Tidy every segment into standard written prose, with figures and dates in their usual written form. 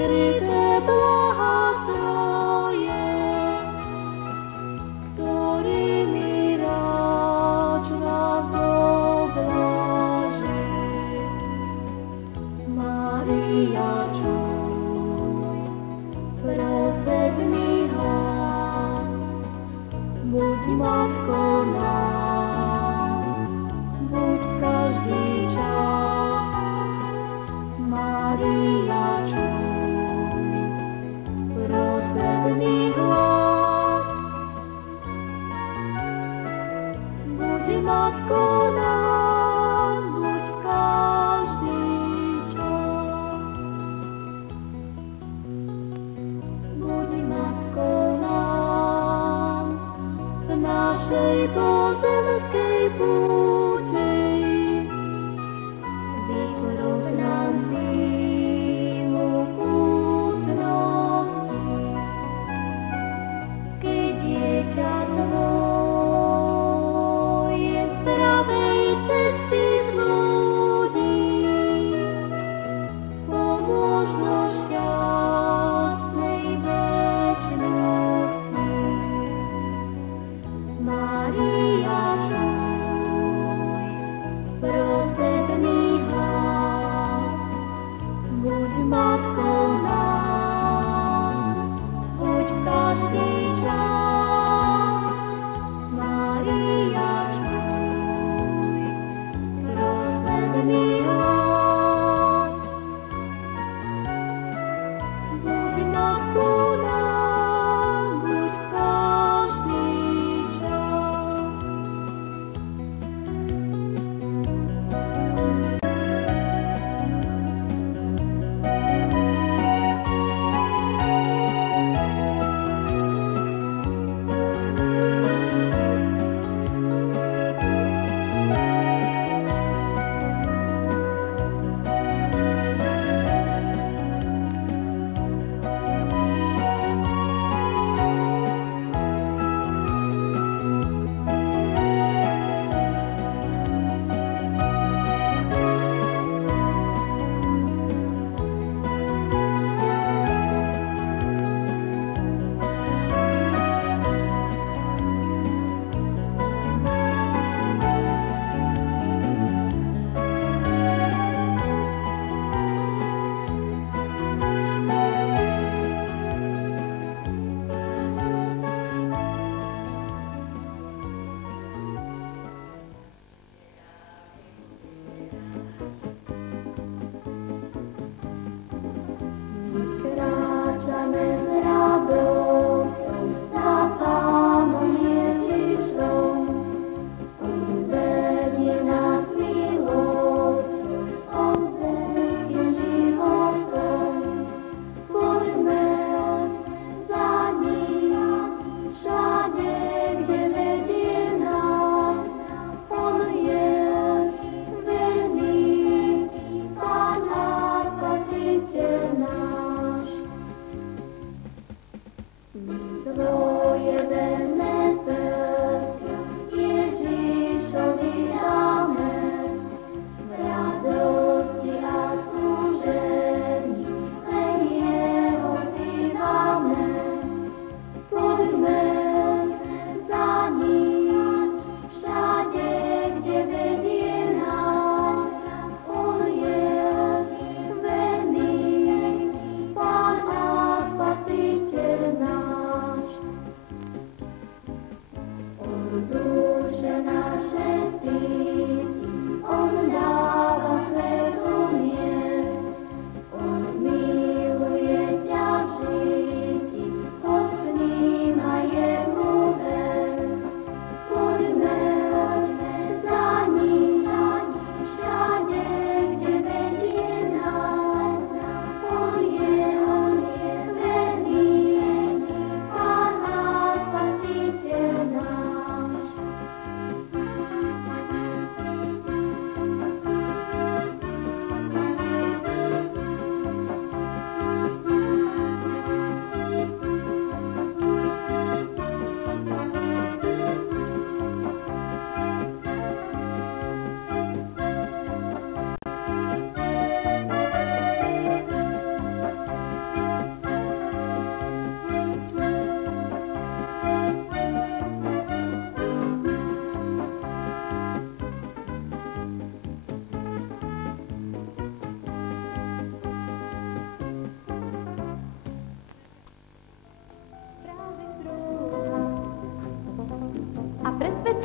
skryté blaha zdroje, ktorými ráč nás obláže. Mária, čuj prosebný hlas, buď matkou nám, buď každý čas. Mária, čuj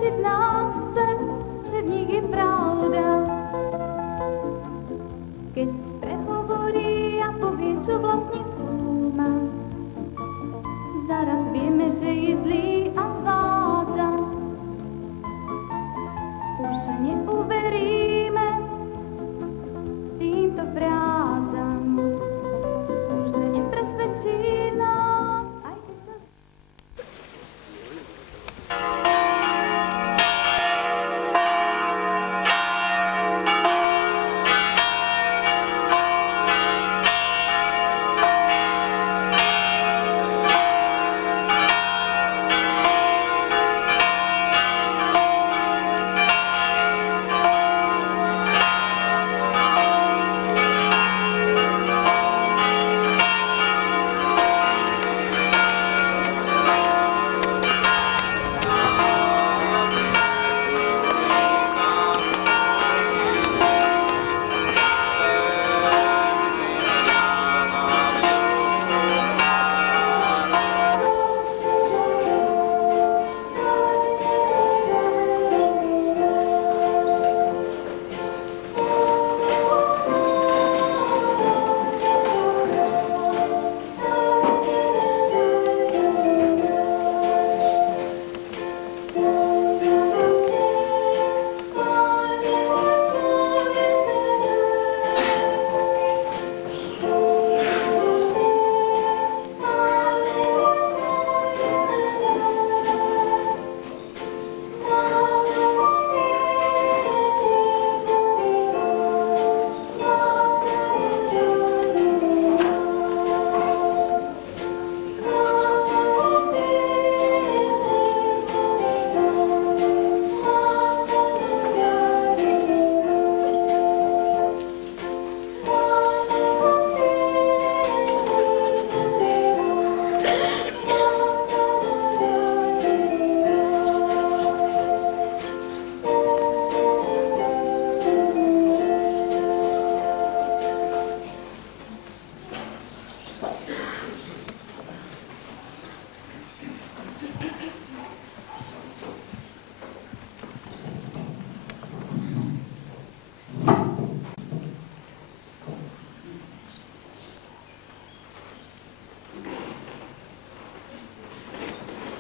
presvedčiť nás chce, že v nich je pravda. Keď prehovorí a povie, čo vlastne skúma, zaraz vieme, že je zlý a zvádza. Už neuveríme týmto frázam, už nepresvedčí nás, aj keď sa...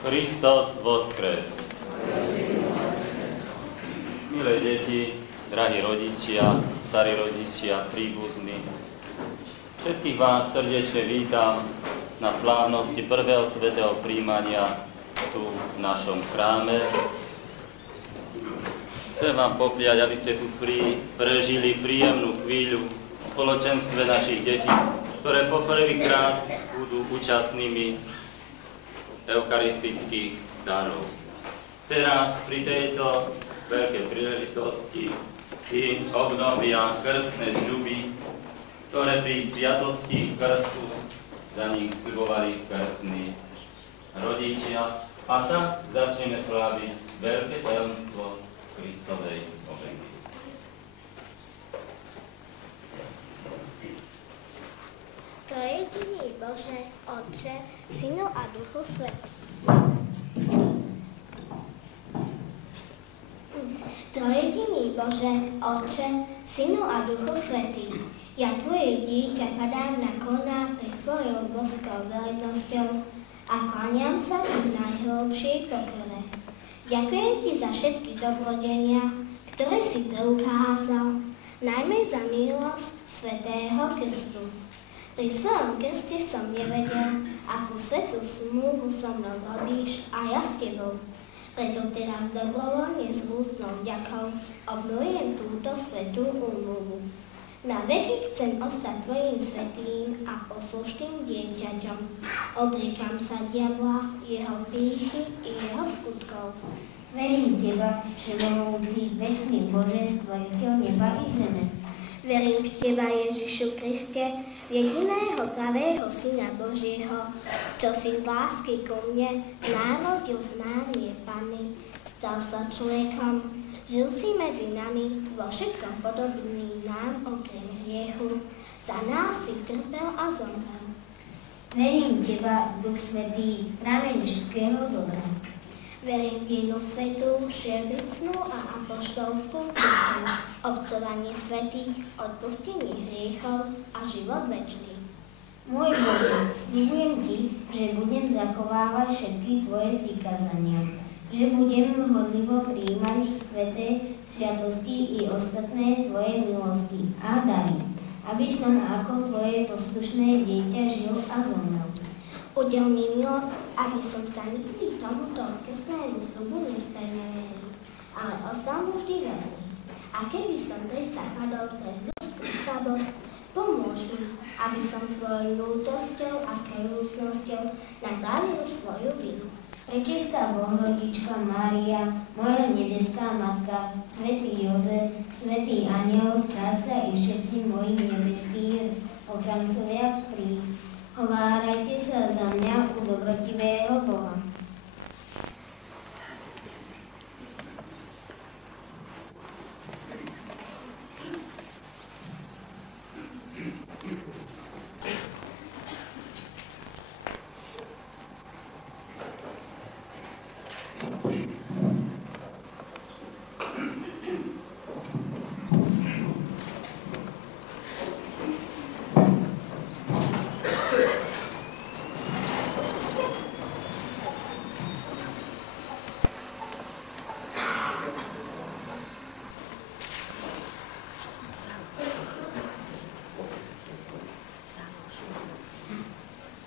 Kristus voskres. Milé deti, drahí rodičia, starí rodičia, príbuzní, všetkých vás srdečne vítam na slávnosti prvého svätého prijímania tu v našom chráme. Chcem vám popriať, aby ste tu prežili príjemnú chvíľu v spoločenstve našich detí, ktoré poprvýkrát budú účastnými eucharistických darov. Teraz pri tejto veľkej príležitosti si obnovia krstné sľuby, ktoré pri sviatosti krstu za nich sľubovali krstní rodičia, a tak začneme sláviť veľké tajomstvo Kristovej oženky. Trojediný Bože, Otče, Synu a Duchu Svätý. Trojediný Bože, Otče, Synu a Duchu Svätý, ja Tvoje dieťa padám na koná pred Tvojou boskou veľnosťou a kláňam sa Ti v najhlbšej pokore. Ďakujem Ti za všetky dobrodenia, ktoré si preukázal, najmä za milosť svätého krstu. Pri svojom krste som nevedel, akú svätú smúvu so mnou robíš a ja s Tebou. Preto teraz dobrovoľne s úctou vďakou obnovujem túto svätú úmluvu. Na veky chcem ostať Tvojím svätým a poslušným dieťaťom. Odriekam sa diabla, jeho pýchy i jeho skutkov. Verím Teba, všemohúci, večný Bože, stvoriteľ neba i zeme. Verím v Teba, Ježišu Kriste, jediného pravého Syna Božieho, čo si z lásky ku mne narodil z Márie Panny, stal sa človekom, žil si medzi nami, vo všetkom podobný nám okrem hriechu, za nás si trpel a zomrel. Verím Teba, Duch Svätý, prameň všetkého dobra. Verím v jednu svätú, všeobecnú a apoštolskú cirkev, obcovanie svätých, odpustenie hriechov a život večný. Môj Bože, sľubujem Ti, že budem zachovávať všetky Tvoje prikázania, že budem hodlivo prijímať sväté sviatosti i ostatné Tvoje milosti a dary, aby som ako Tvoje poslušné dieťa žil a zomrel. Udel mi milosť, aby som sa nikdy tomuto krstnému sľubu nespreneveril, ale ostal mu vždy verný. A keby som predsa padol pred ľudskú slabosť, pomôž mi, aby som svojou ľútosťou a kajúcnosťou nadávil svoju vinu. Prečistá Bohorodička Mária, moja nebeská Matka, svätý Jozef, svätý Anjel, strážca i všetci moji nebeskí ochrancovia hovárajte sa za mňa u dobrotivého Boha.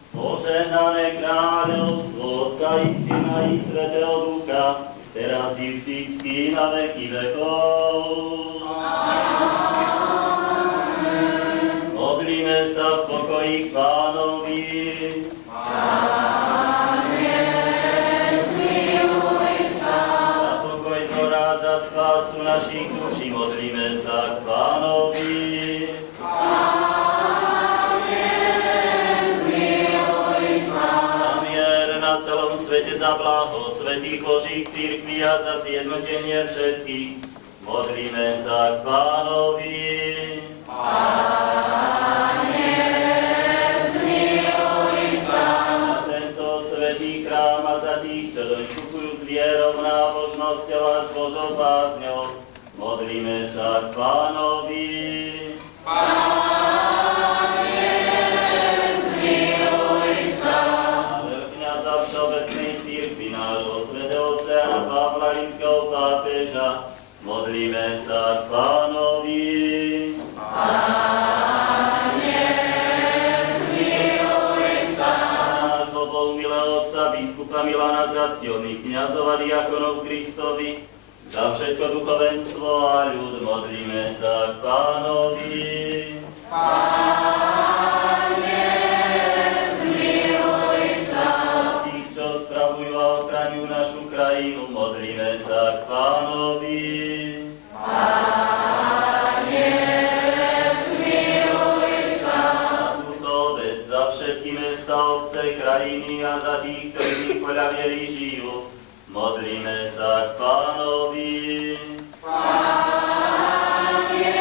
Požehnané kráľovstvo Otca i Syna i Svätého Ducha, teraz i vždycky na veky vekov. Amen. Modlíme sa v pokoji k Pánovi. Pane, zmiluj sa. Za pokoj zhora, za spásu našich duší, modlíme sa k Pánovi. Za blaho svätých Božích cirkví a za zjednotenie všetkých, modlíme sa k Pánovi. Pane, zmiluj sa. Za tento svätý chrám a za tých, čo doň vstupujú s vierou, nábožnosťou a s Božou bázňou, modlíme sa k Pánovi. Modlíme sa k Pánovi. Pane, zmiluj sa. Nášho Bohu milého Otca, biskupa Milana, za ctihodných kňazov a diakonov Kristovi, za všetko duchovenstvo a ľud, modlíme sa k Pánovi. Pane, zmiluj sa. Za tých, čo spravujú a ochraňujú našu krajinu, modlíme sa k Pánovi. Pane, zmiluj sa. Za túto obec, za všetky mesta, obce, krajiny a za tých, ktorí v nich podľa viery žijú, modlíme sa k Pánovi. Pane,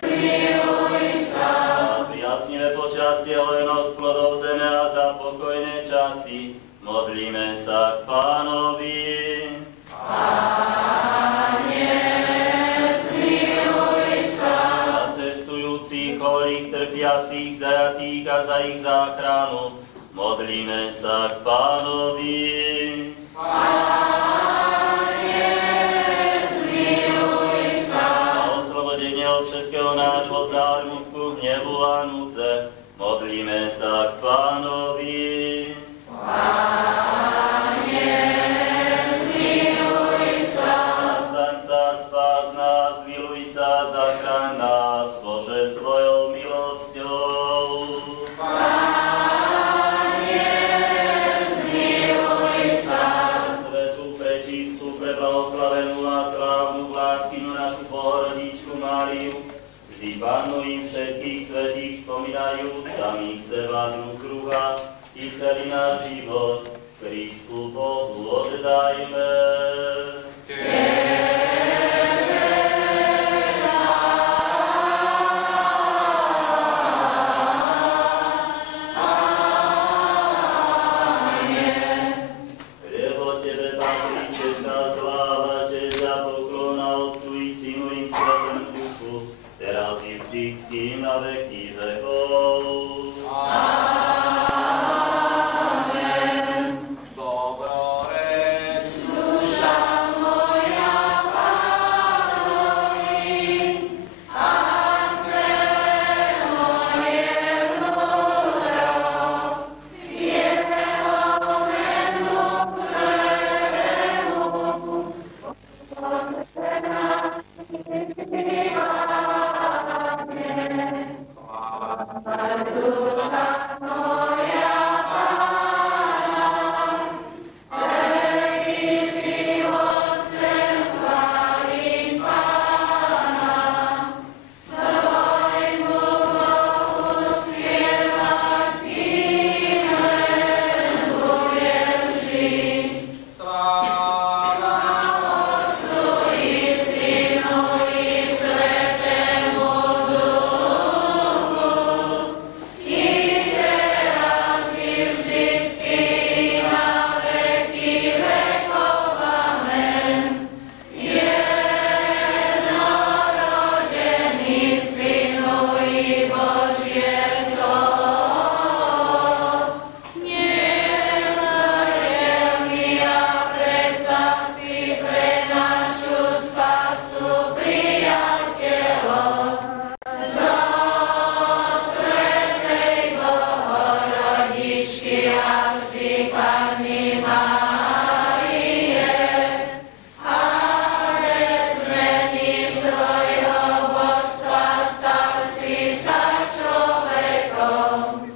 zmiluj sa. Za priaznivé počasie, hojnosť plodov zeme a za pokojné časy, modlíme sa k Pánovi. Trpiacich, zajatých a za ich záchranu, modlíme sa k Pánovi. Pane, zmiluj sa. Na oslobodenie od všetkého nášho zármutku, hnevu a núdze, modlíme sa k Pánovi. Pane, zmiluj sa. Zastaň sa, spás nás, miluj sa, zachráň nás, Bože, svojou milosťou. Pane, zmiluj sa. Svetú, prečistú, preblahoslavenú a slávnu vládkyňu našu Bohorodičku Máriu, vždy Pannu im všetkých svätých spomínajúc, samých seba, druh druha i celý náš život, Kristu Bohu oddajme. Tebe, vždycky na veky vekov. Amen. Dobroreč, duša moja Pánovi, a celé moje vnútro, jeho menu zlému, duša moja Pána, celý život chcem chváliť Pána, svojmu Bohu spievať, kým len budem žiť. Sláva Otcu i Synu i Svätému Duchu, i teraz i vždycky i na veky vekov. Amen. Jednorodený Synu i Božie slovo, nezomrelý a predsa si pre našu spasu prijal telo. Zo svätej Bohorodičky a vždy Panny Márie, a bez zmeny svojho božstva stal si sa človekom.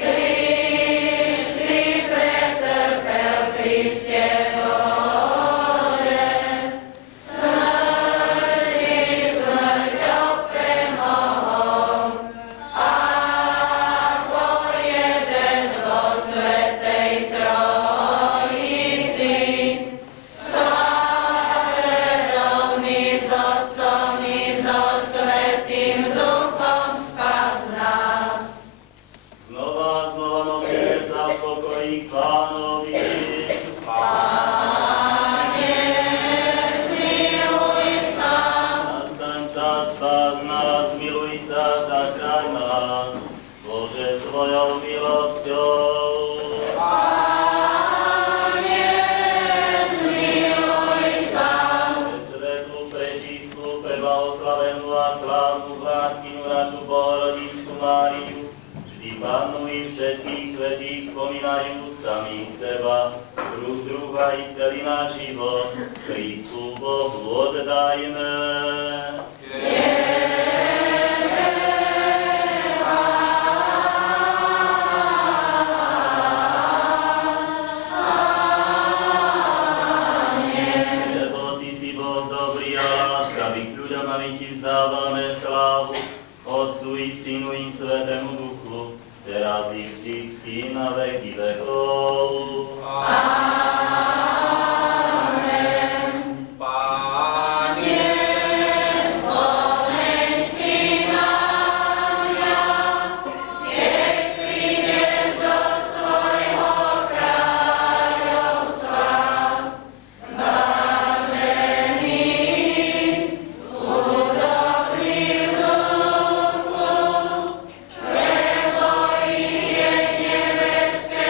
Kristi pretrpel, Kriste Bože, smrť si smrťou premohol, ako jeden vo svätej Trojici, sláve rovný s Otcom i so Svätým Duchom spás nás. Znova modlíme sa v pokoji k Pánovi. Pane, zmiluj sa. Nastaň čas, spás nás, miluj sa, zachraň nás, Bože, svojou milosťou. Pane, zmiluj sa. Presvetú, prečistú, preblahoslavenú a slávnu vládkyňu našu Bohorodičku Máriu, vždy Pannu i všetkých svätých spomínajúc samých seba, druh druha i celý náš život, Kristu Bohu oddajme. Lebo Ty si Boh dobrý a láskavý, k ľuďom a my Ti vzdávame slávu, Otcu i Synu i Svätému Duchu, teraz i vždycky na veky vekov. Amen. Pane, spomeň si na mňa, keď prídeš do svojho kráľovstva. Blažený, chudobný v duchu, lebo ich je nebeské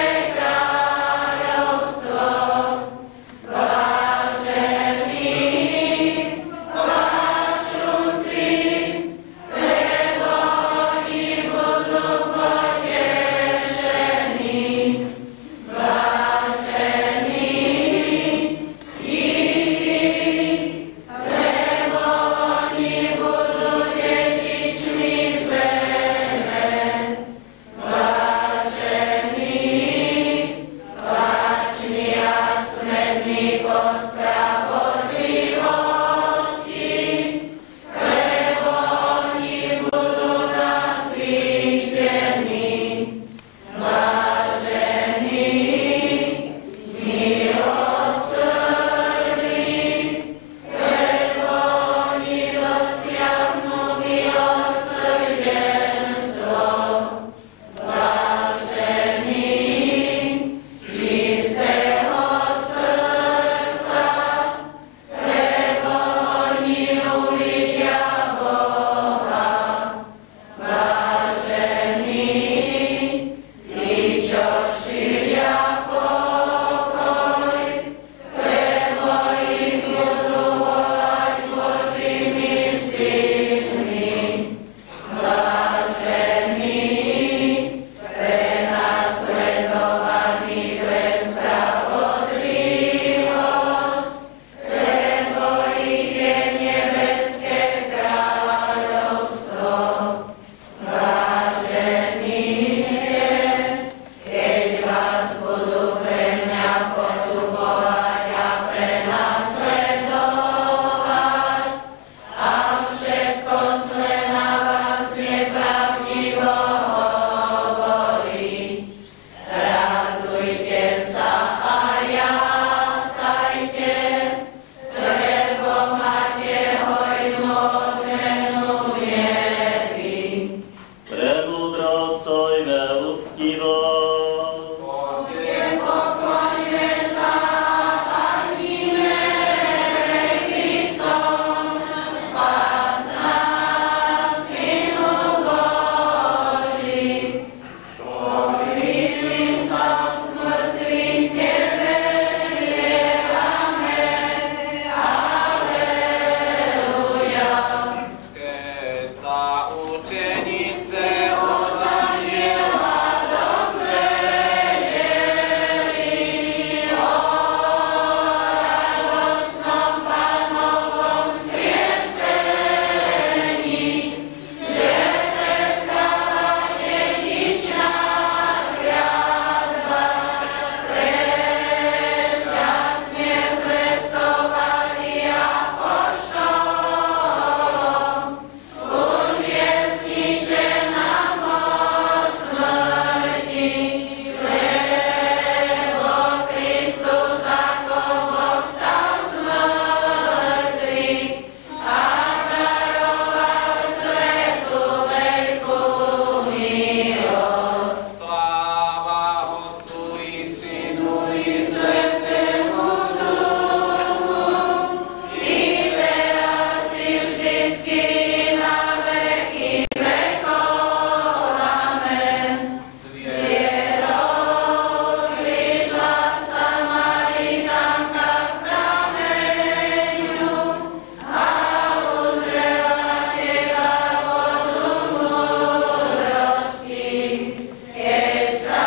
Učenice od aniela dozvedeli o radostnom Pánovom vzkriesení, že prestala dedičná kliatba, prešťastne zvestovali apoštolom. Už je zničená moc smrti, lebo Kristus ako povstal z mŕtvych a daroval svetu veľkú milosť. Sláva Otcu i Synu i Svätému Duchu, i teraz i vždycky i na veky vekov. Amen. S vierou prišla Samaritánka k prameňu a uzrela teba vodu múdrosti. Keď sa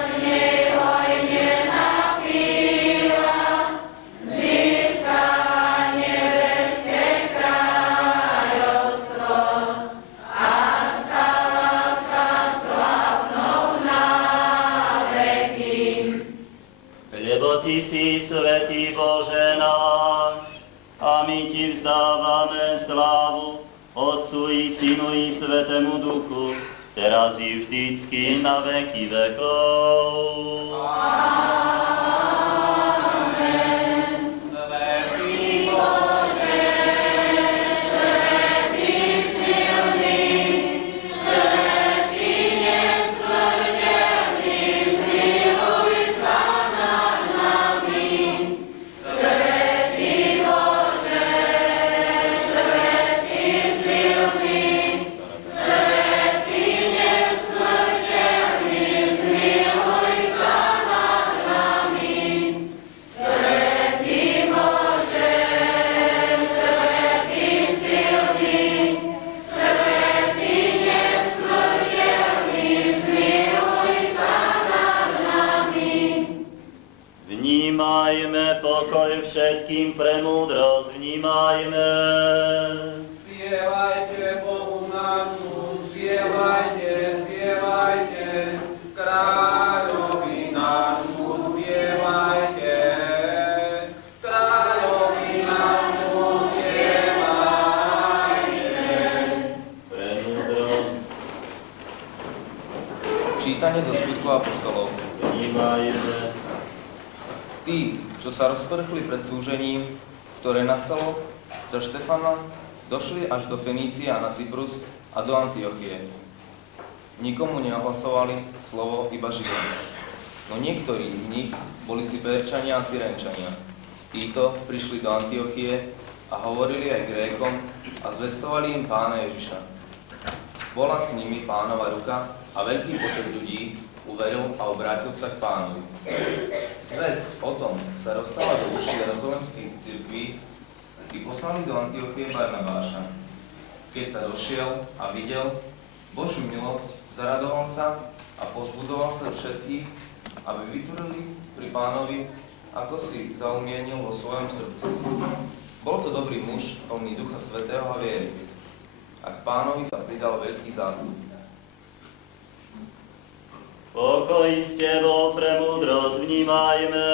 z nej hojne napila, získala nebeské kráľovstvo a stala sa slávnou na veky. Lebo Ty si svätý Bože náš, a my Ti vzdávame slávu, Otcu i Synu i Svätému Duchu, teraz i vždycky na veky vekov. Svätý Bože, svätý silný, svätý nesmrteľný, zmiluj sa nad nami. Svätý Bože, svätý silný, svätý nesmrteľný, zmiluj sa nad nami. Svätý Bože, svätý silný, svätý nesmrteľný, zmiluj sa nad nami. Vnímajme pokoj všetkým, premúdrosť vnímajme. Spievajte Bohu nášmu, spievajte, spievajte, kráľovi nášmu, spievajte, kráľovi nášmu, spievajte. Premúdrosť Čítanie zo skutkov apoštolov. vnímajme. Tí, čo sa rozprchli pred súžením, ktoré nastalo za Štefana, došli až do Fenície a na Cyprus a do Antiochie. Nikomu neohlasovali slovo iba Židom. No niektorí z nich boli Cyperčania a Cyrenčania. Títo prišli do Antiochie a hovorili aj Grékom a zvestovali im Pána Ježiša. Bola s nimi Pánova ruka a veľký počet ľudí uveril a obrátil sa k Pánovi. Zvesť o tom sa dostala do uší jeruzalemských cirkví i poslali do Antiochie Barnabáša. Keď ta došiel a videl Božiu milosť, zaradoval sa a povzbudoval sa všetkých, aby vytvorili pri Pánovi, ako si zaumienil vo svojom srdci. Bol to dobrý muž, plný Ducha Svätého a viery. A k Pánovi sa pridal veľký zástup. Pokoj s Tebou, premúdrosť vnímajme.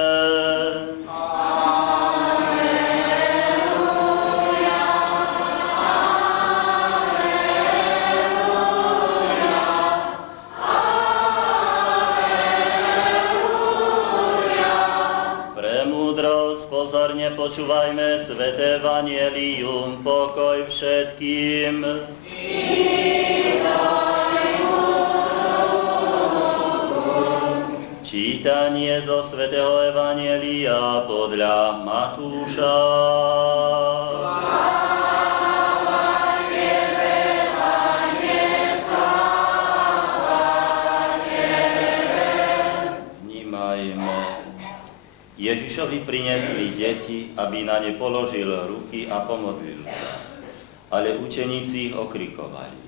Premúdrosť, pozorne počúvajme sväté evanjelium, pokoj všetkým. Čítanie zo svätého evanjelia podľa Matúša. Vnímajme. Ježišovi priniesli deti, aby na ne položil ruky a pomodlil sa. Ale učeníci ich okrikovali.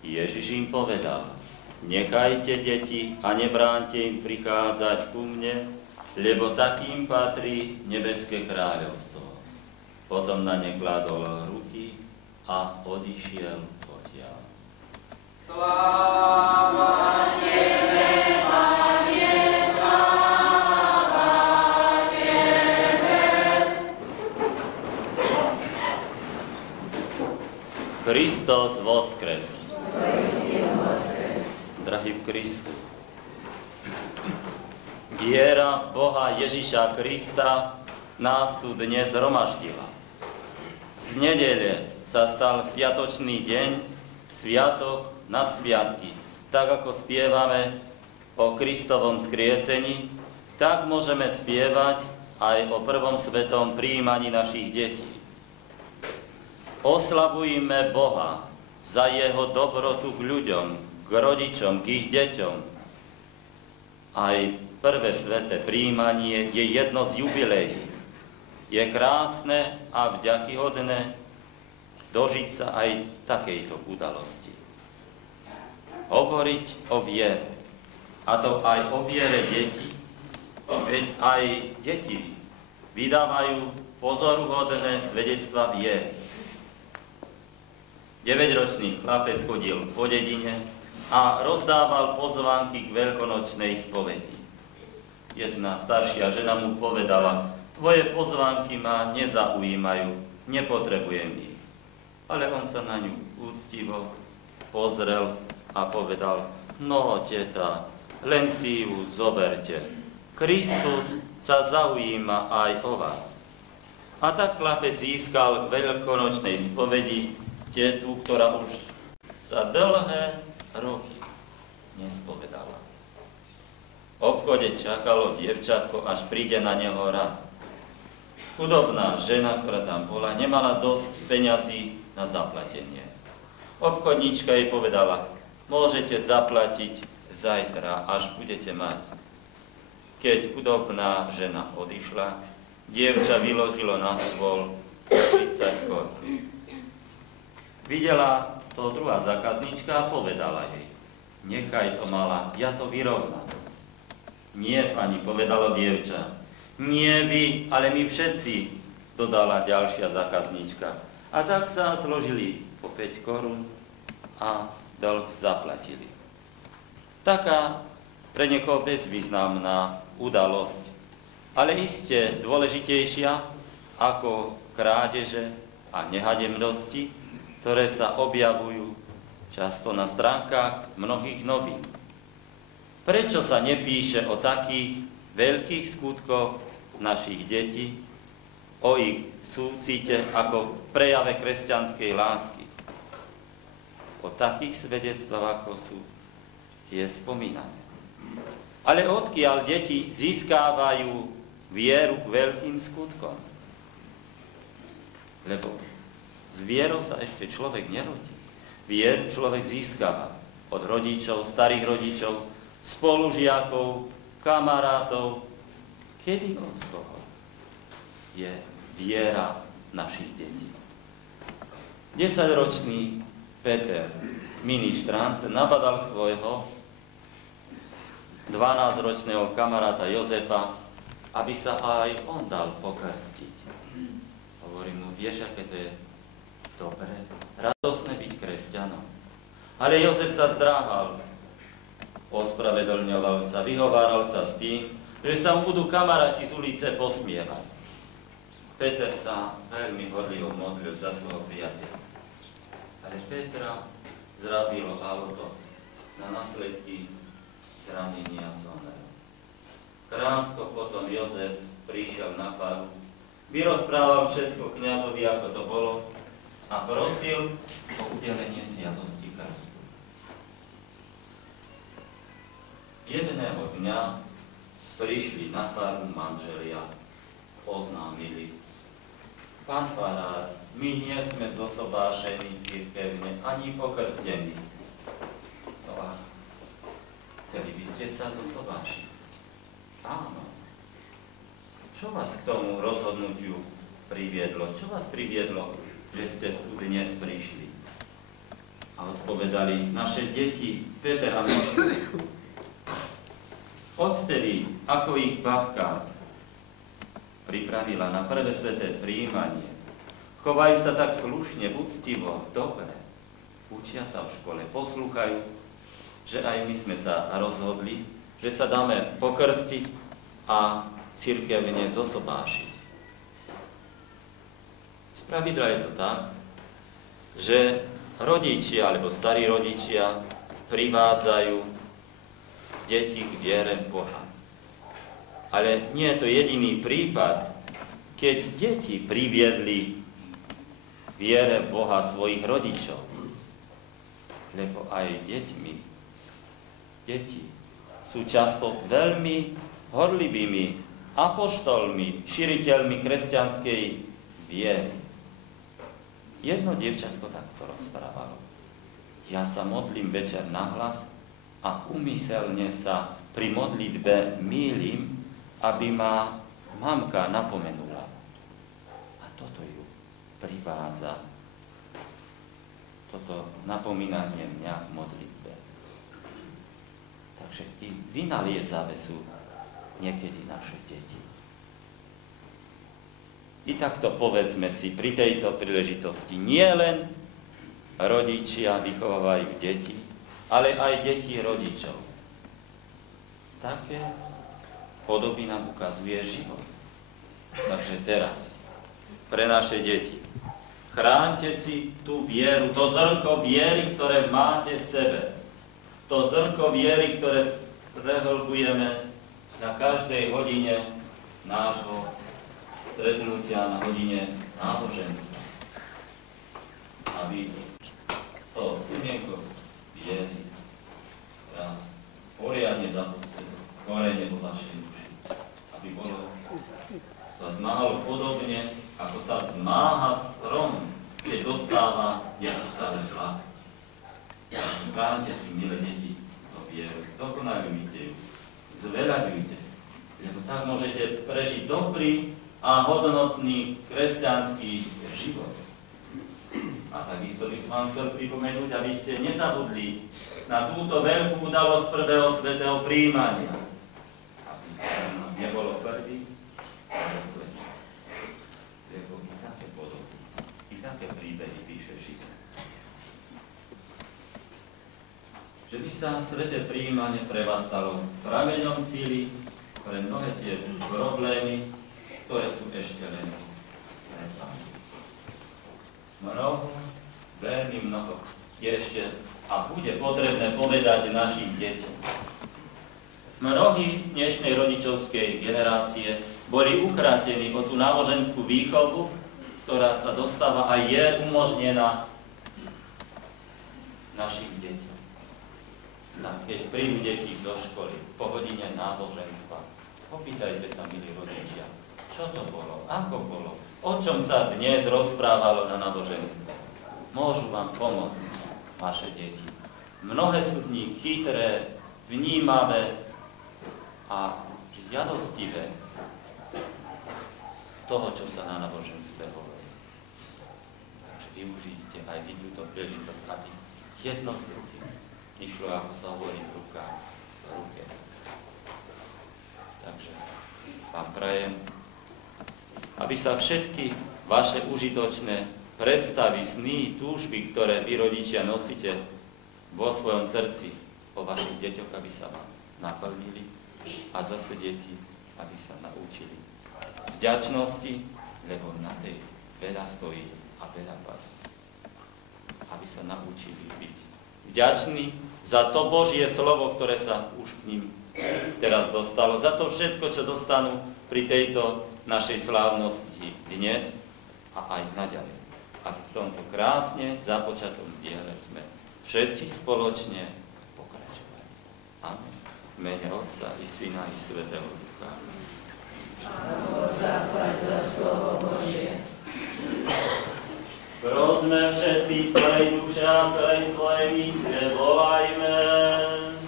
Ježiš im povedal, nechajte deti a nebránte im prichádzať ku mne, lebo takým patrí nebeské kráľovstvo. Potom na ne kladol ruky a odišiel odtiaľ. Sláva Tebe, Pane, sláva Tebe. Kristus voskres. Drahí v Kristu. Viera Boha Ježiša Krista nás tu dnes zhromaždila. Z nedele sa stal sviatočný deň, sviatok nad sviatky. Tak ako spievame o Kristovom skriesení, tak môžeme spievať aj o prvom svetom prijímaní našich detí. Oslavujme Boha za jeho dobrotu k ľuďom, k rodičom, k ich deťom. Aj prvé sveté prijímanie je jedno z jubileí. Je krásne a vďakyhodné dožiť sa aj takejto udalosti. Hovoriť o viere, a to aj o viere detí. Veď aj deti vydávajú pozoruhodné svedectva viery. 9-ročný chlapec chodil po dedine a rozdával pozvánky k veľkonočnej spovedi. Jedna staršia žena mu povedala, tvoje pozvánky ma nezaujímajú, nepotrebujem ich. Ale on sa na ňu úctivo pozrel a povedal, no teta, len si ju zoberte. Kristus sa zaujíma aj o vás. A tak chlapec získal k veľkonočnej spovedi tetu, ktorá už za dlhé roky nespovedala. V obchode čakalo dievčatko, až príde na neho rad. Chudobná žena, ktorá tam bola, nemala dosť peňazí na zaplatenie. Obchodníčka jej povedala, môžete zaplatiť zajtra, až budete mať. Keď chudobná žena odišla, dievča vyložilo na stôl 30 korún. Videla to druhá zákazníčka a povedala jej, nechaj to, malá, ja to vyrovnám. Nie, pani, povedalo dievča. Nie vy, ale my všetci, dodala ďalšia zákazníčka. A tak sa zložili po 5 korún a dlh zaplatili. Taká pre niekoho bezvýznamná udalosť, ale iste dôležitejšia ako krádeže a nehademnosti, ktoré sa objavujú často na stránkach mnohých novín. Prečo sa nepíše o takých veľkých skutkoch našich detí, o ich súcite ako prejave kresťanskej lásky? O takých svedectvách, ako sú tie spomínané. Ale odkiaľ deti získávajú vieru k veľkým skutkom? Lebo s vierou sa ešte človek nerodí. Vieru človek získava od rodičov, starých rodičov, spolužiakov, kamarátov. Kedy od toho je viera našich detí? 10-ročný Peter, ministrant, nabadal svojho 12-ročného kamaráta Jozefa, aby sa aj on dal pokrstiť. Hovorí mu, vieš, aké to je dobré, radosné byť kresťanom. Ale Jozef sa zdráhal, ospravedlňoval sa, vyhováral sa s tým, že sa mu budú kamaráti z ulice posmievať. Peter sa veľmi horlivo modlil za svojho priateľa. Ale Petra zrazilo auto, na následky zranenia zomrel. Krátko potom Jozef prišiel na faru, vyrozprával všetko kňazovi, ako to bolo, a prosil o udelenie sviatosti krstu. Jedného dňa prišli na faru manželia, oznámili, pán farár, my nie sme zosobášení cirkevne, ani pokrstení. No a chceli by ste sa zosobášiť? Áno. Čo vás k tomu rozhodnutiu priviedlo? Čo vás priviedlo že ste tu dnes prišli. A odpovedali naše deti Peter a Miška. Odvtedy, ako ich babka pripravila na prvé sveté prijímanie, chovajú sa tak slušne, úctivo, dobre. Učia sa v škole, poslúchajú, že aj my sme sa rozhodli, že sa dáme pokrstiť a cirkevne zosobášiť. Spravidla je to tak, že rodičia alebo starí rodičia privádzajú deti k viere v Boha. Ale nie je to jediný prípad, keď deti priviedli viere v Boha svojich rodičov. Lebo aj deti sú často veľmi horlivými apoštolmi, šíriteľmi kresťanskej viery. Jedno dievčatko takto rozprávalo. Ja sa modlím večer nahlas a úmyselne sa pri modlitbe mýlim, aby ma mamka napomenula. A toto ju privádza. Toto napomínanie mňa v modlitbe. Takže i vynaliezavé sú niekedy naše deti. I takto povedzme si pri tejto príležitosti, nie len rodičia vychovávajú deti, ale aj deti rodičov. Také podoby nám ukazuje život. Takže teraz, pre naše deti, chránte si tú vieru, to zrnko viery, ktoré máte v sebe. To zrnko viery, ktoré prehlbujeme na každej hodine nášho stretnutia, na hodine náboženstva. Aby to semienko viery raz poriadne zapustilo korene vo vašej duši. Aby sa zmáhalo podobne, ako sa zmáha strom, keď dostáva neustále tlak. Bránte si, milé deti, to vieru, dokonalujte ju, zveľaďujte, lebo tak môžete prežiť dobrý a hodnotný kresťanský život. A takisto by som vám chcel pripomenúť, aby ste nezabudli na túto veľkú udalosť prvého svätého prijímania. Aby to nebolo prvý, ale svätý. Lebo i také podoby, i také príbehy píše Židom. Že by sa sväté prijímanie pre vás stalo prameňom síly pre mnohé tie problémy, ktoré sú ešte len pred vami. Mnoho, veľmi mnoho je ešte a bude potrebné povedať našim deťom. Mnohí z dnešnej rodičovskej generácie boli ukratení o tú náboženskú výchovu, ktorá sa dostáva a je umožnená našim deťom. Keď prídu deti do školy po hodine náboženstva, opýtajte sa, milí rodičia, čo to bolo, ako bolo, o čom sa dnes rozprávalo na náboženstve. Môžu vám pomôcť vaše deti. Mnohé sú z nich chytré, vnímavé a žiadostivé toho, čo sa na náboženstve hovorí. Takže využite aj vy túto príležitosť, aby jedno z druhým išlo, ako sa hovorí, ruka v ruke. Takže vám prajem, aby sa všetky vaše užitočné predstavy, sny, túžby, ktoré vy rodičia nosíte vo svojom srdci po vašich deťoch, aby sa vám naplnili a zase deti, aby sa naučili vďačnosti, lebo na tej veľa stojí a veľa patrí. Aby sa naučili byť vďační za to Božie slovo, ktoré sa už k ním teraz dostalo, za to všetko, čo dostanú pri tejto našej slávnosti dnes a aj naďalej. Aby v tomto krásne započatom diele sme všetci spoločne pokračovali. Amen. V mene Otca i Syna i Svätého Ducha. Zaplať za slovo Božie. Prosme všetci celej duše a celej svojej mysle, volajme.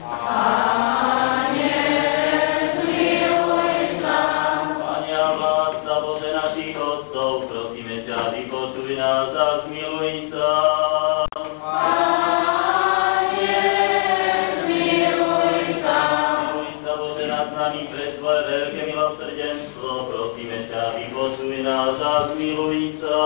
Pane, zmiluj sa. Pane a vládca Bože našich otcov, prosíme ťa, vypočuj nás a Prosíme ťa, vypočuj nás a zmiluj sa.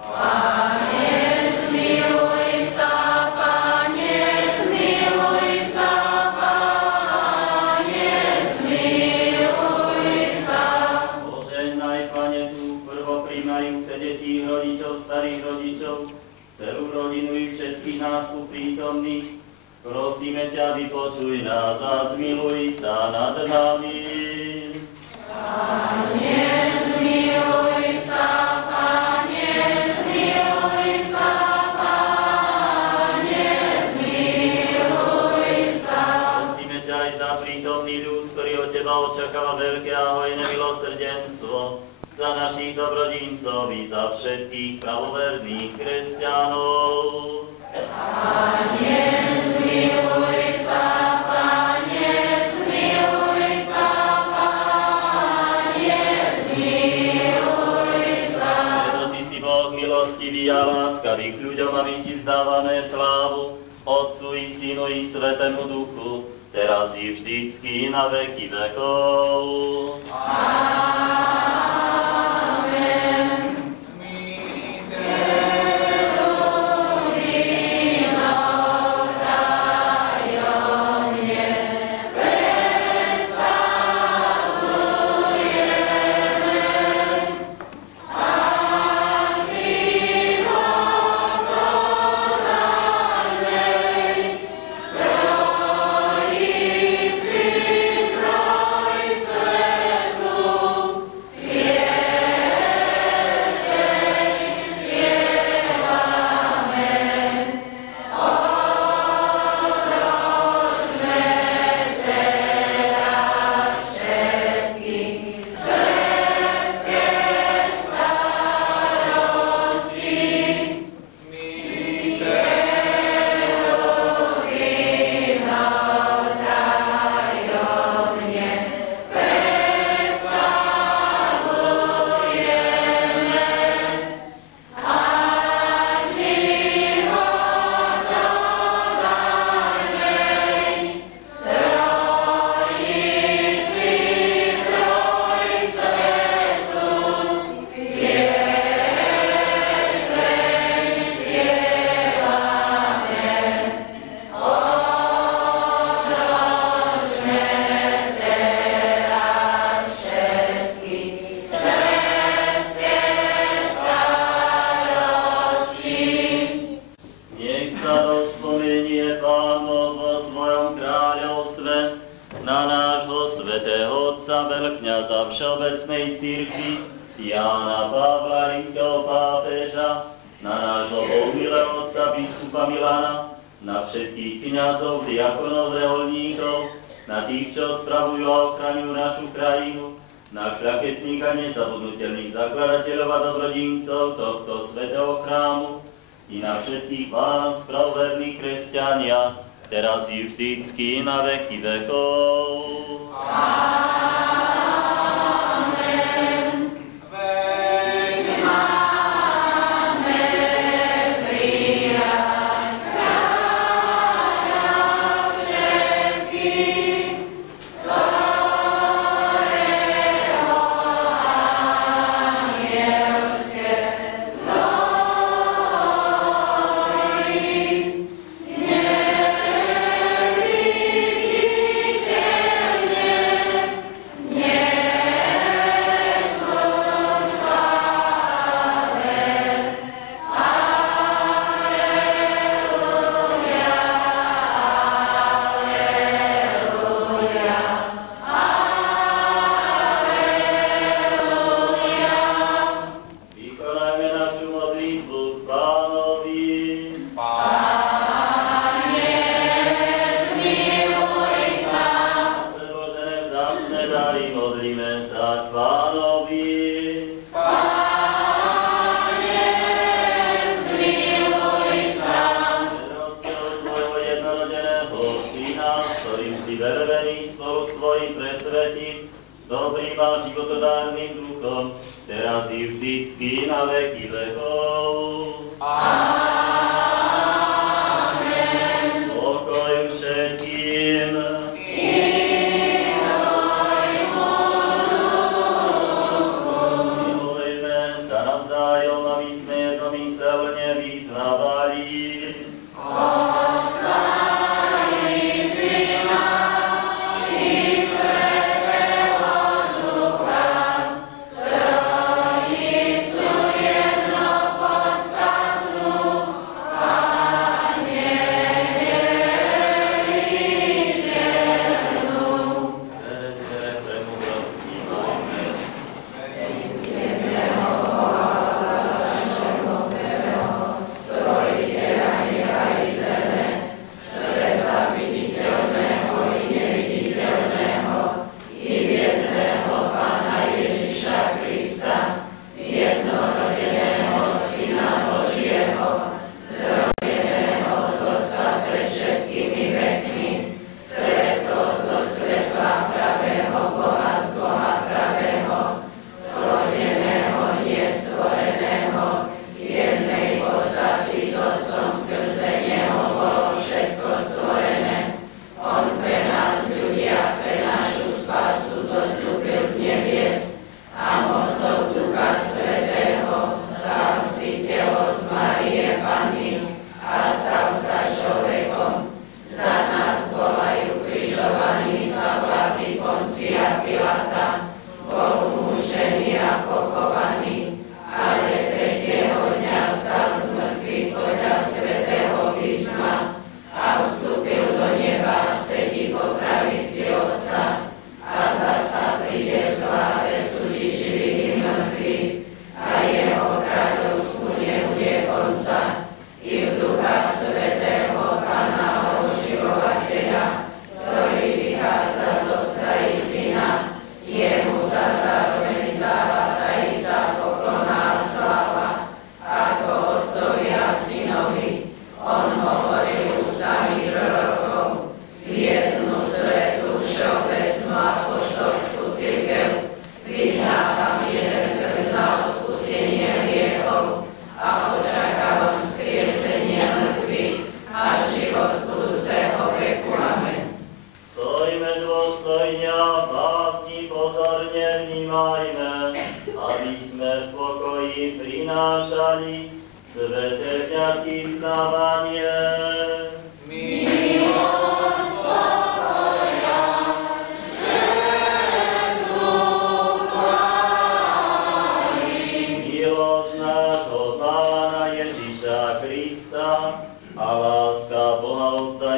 Pane, zmiluj sa, Pane, zmiluj sa, Pane, zmiluj sa. Požehnaj, Pane, tu prvopríjmajúce detí, rodičov, starých rodičov, celú rodinu i všetkých nás tu prítomných. Prosíme ťa, vypočuj nás a zmiluj sa nad nami. Pane, zmiluj sa, Pane, zmiluj sa, Pane, zmiluj sa. Prosíme ťa aj za prítomný ľud, ktorý od teba očakáva veľké a hojné milosrdenstvo, za našich dobrodincov i za všetkých pravoverných kresťanov. Pane, zmiluj sa, Pane, zmiluj sa, Pane, zmiluj sa. Lebo ty si Boh milostivý a láskavý k ľuďom, a my ti vzdávame slávu, Otcu i Synu i Svätému Duchu, teraz i vždycky na veky vekov. Veľkňaza Všeobecnej cirkvi, Jána Pavla, rímskeho pápeža, na nášho bohumilého otca biskupa Milana, na všetkých kňazov, diakonov, reholníkov, na tých, čo spravujú a ochraňujú našu krajinu, na šľachetných a nezabudnutelných zakladateľov a dobrodincov tohto svätého chrámu, i na všetkých vás, pravoverní kresťania, teraz i vždycky na veky vekov. Dobrým a životodárnym duchom, teraz i vždycky na veky vekov. Amen. Pokoj všetkým. I tvojmu duchu.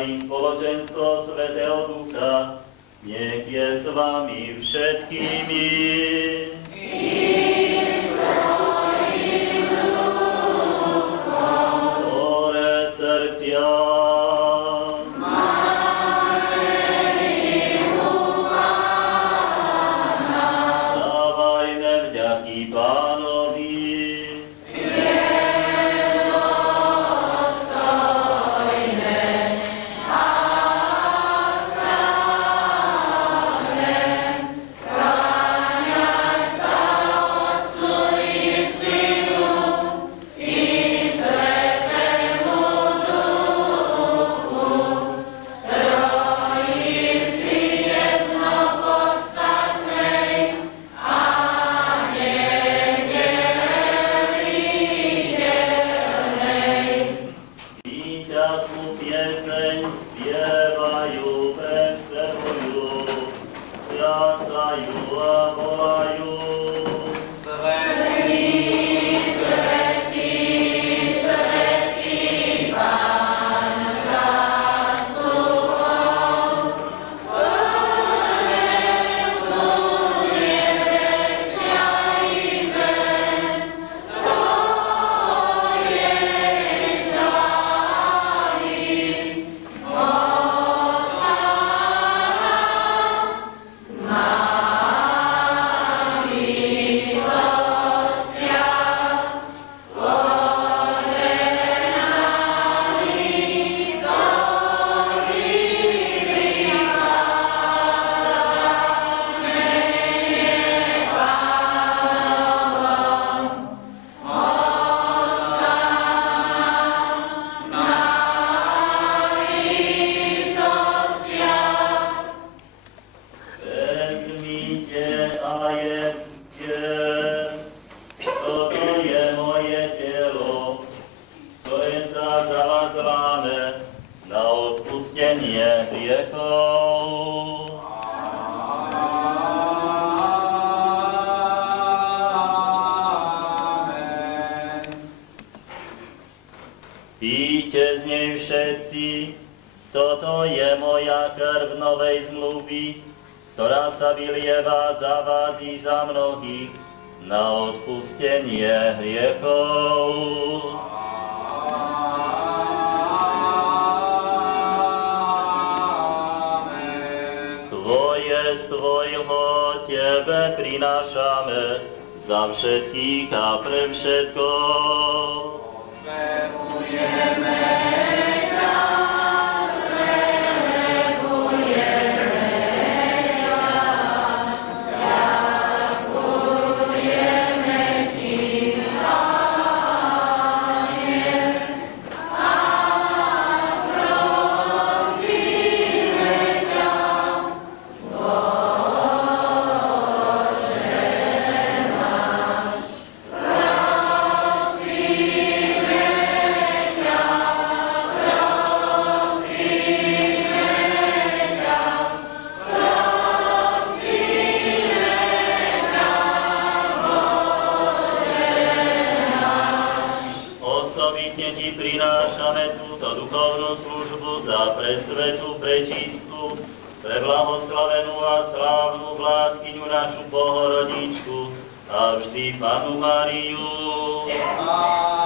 i spoločenstvo Svätého Ducha, nech je s vami všetkými. Hore srdcia. Dávajme vďaky Pánovi. Píte z nej všetci, toto je moja krv novej zmluvy, ktorá sa vylieva za vás i za mnohých na odpustenie hriechov. Tvoje z tvojho tebe prinášame za všetkých a pre všetko. Prinášame túto duchovnú službu za presvetú, prečistú, preblahoslavenú a slávnu vládkyňu našu Bohorodičku a vždy Pannu Máriu. Oh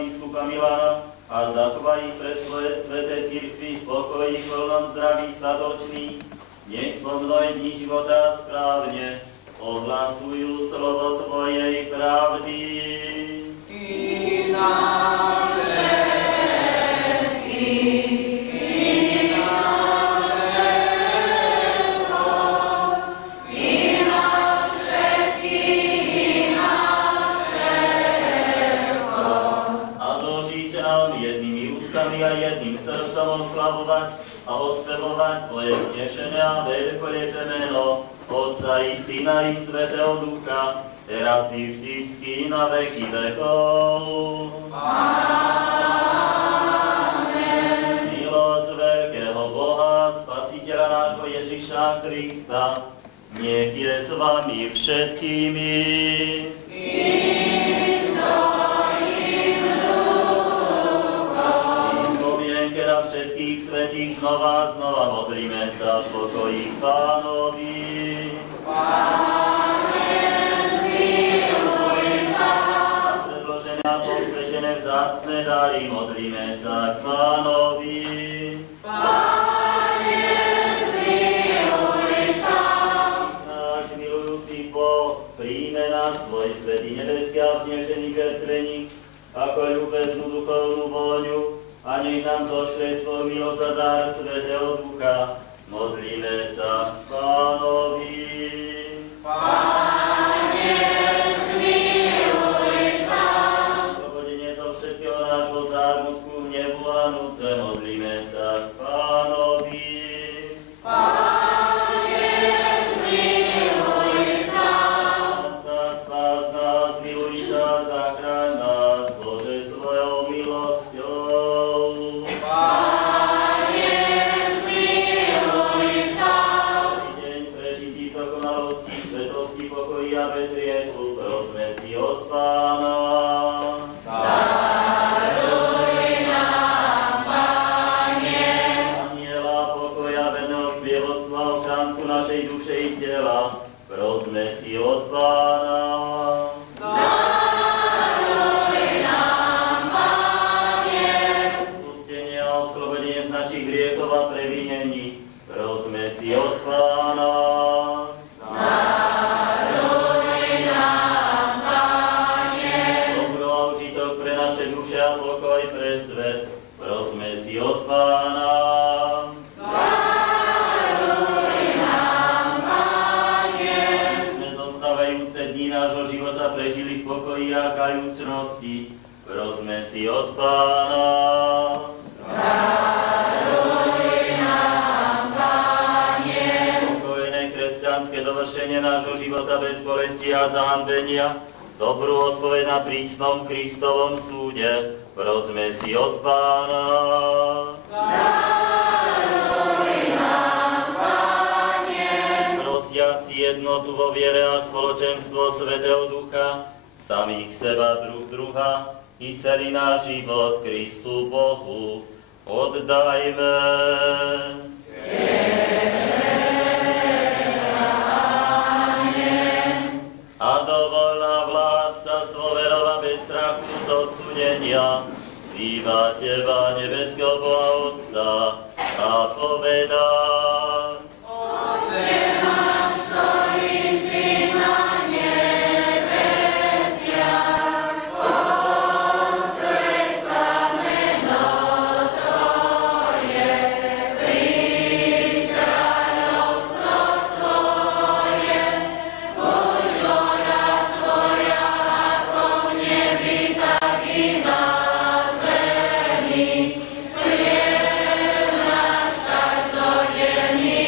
biskupa Milana a zachovaj ich pre svoje sväté cirkvi v pokoji, plnom zdraví statočný. Nech po mnohé dní života správne ohlasujú slovo Tvojej pravdy. A jedným srdcom oslavovať a ospevovať Tvoje vznešené a veľkolepé meno Otca i Syna i Svätého Ducha, teraz i vždycky na veky vekov. Amen. Milosť veľkého Boha, Spasiteľa nášho Ježiša Krista, nech je s vami všetkými. Všetkých svätých znova modlíme sa v pokoji Pánovi. Pane, zmiluj sa. Predložené a posvetené vzácne dary modlíme sa k Pánovi. Pane, zmiluj sa. Náš milujúci Boh, príjme nás Tvoj svätý nebeský a vznešený vertvení, ako ľúbeznú duchovnú vôňu, a nech nám zošle svoj milosť a dar Svätého Ducha. Modlíme sa Pánovi. Pane, zmiluj sa. Oslobodenie zo všetkého nášho zármutku, hnevu a núdze, modlíme sa Pánovi. Pane, zmiluj sa. Otca, spás nás, miluj sa, zachráň nás, Bože, svojou milosťou. A bez hriechu, prosme si od Pána. Daruj nám, Pane. Aniela pokoja, verného sprievodstva, ochráncu našej duše i tela, prosme si od Pána. Daruj nám, Pane. Odpustenie a oslobodenie z našich hriechov a previnení, prosme si od Pána. Prosme si od Pána. Daruj nám, Pane. Sme zostávajúce dni nášho života prežili v pokoji a kajúcnosti. Prosme si od Pána. Daruj nám, Pane. Pokojné kresťanské dovršenie nášho života bez bolesti a zahanbenia, dobrú odpoveď na prísnom Kristovom súde. Prosme si od Pána. Daruj nám, Pane. Prosiaci jednotu vo viere a spoločenstvo Svätého Ducha, samých seba, druha i celý náš život Kristu Bohu oddajme. A dovolná vládca z dôverov a bez strachu z odsúdenia vzýva Teba, nebeského Boha Otca, a povedať: Otče náš, ktorý si na nebesiach, posväť sa meno Tvoje, príď kráľovstvo Tvoje, buď vôľa Tvoja ako v nebi, tak i na zemi. Chlieb náš každodenný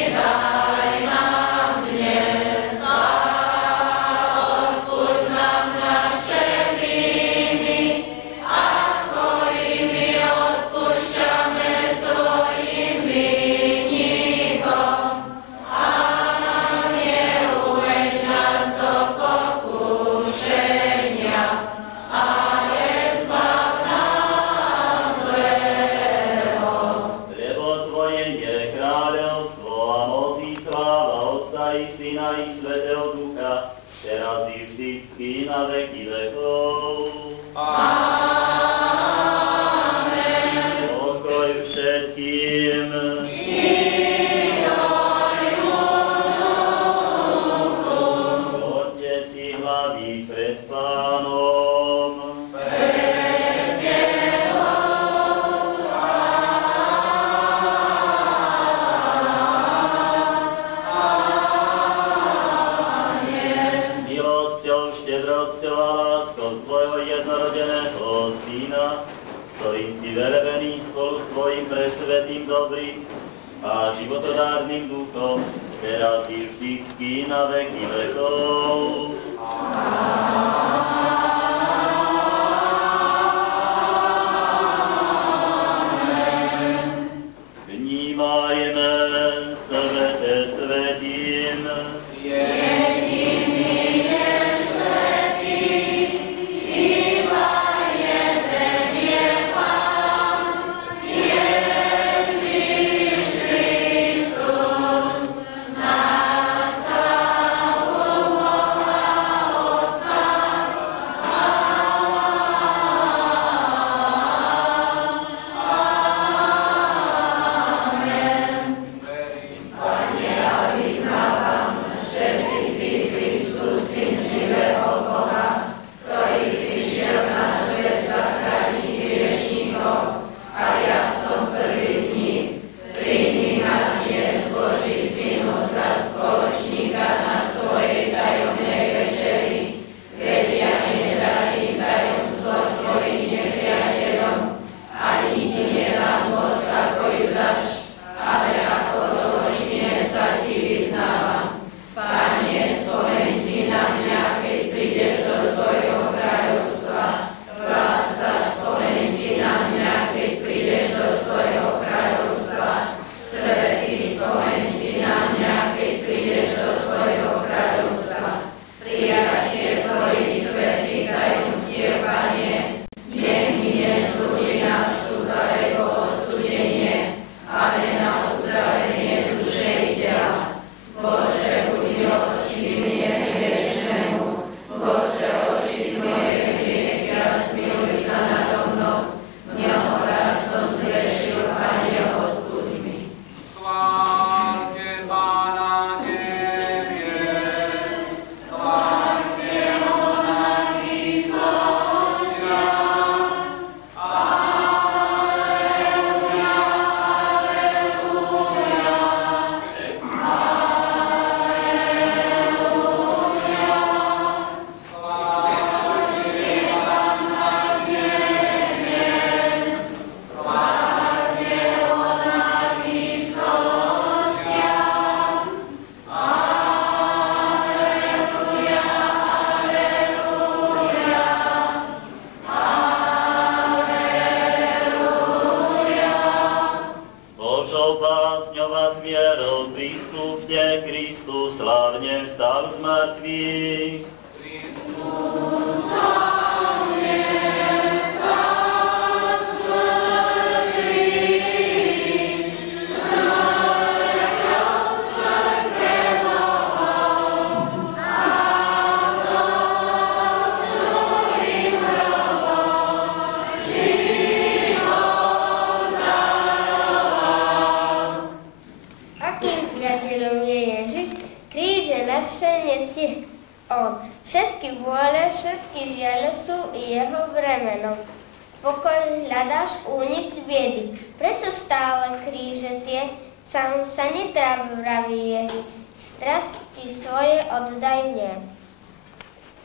ktorým si velebený spolu s tvojim presvetým dobrým a životodárnym duchom, teraz i vždycky na veky vekov. Vnímajme svete svetým.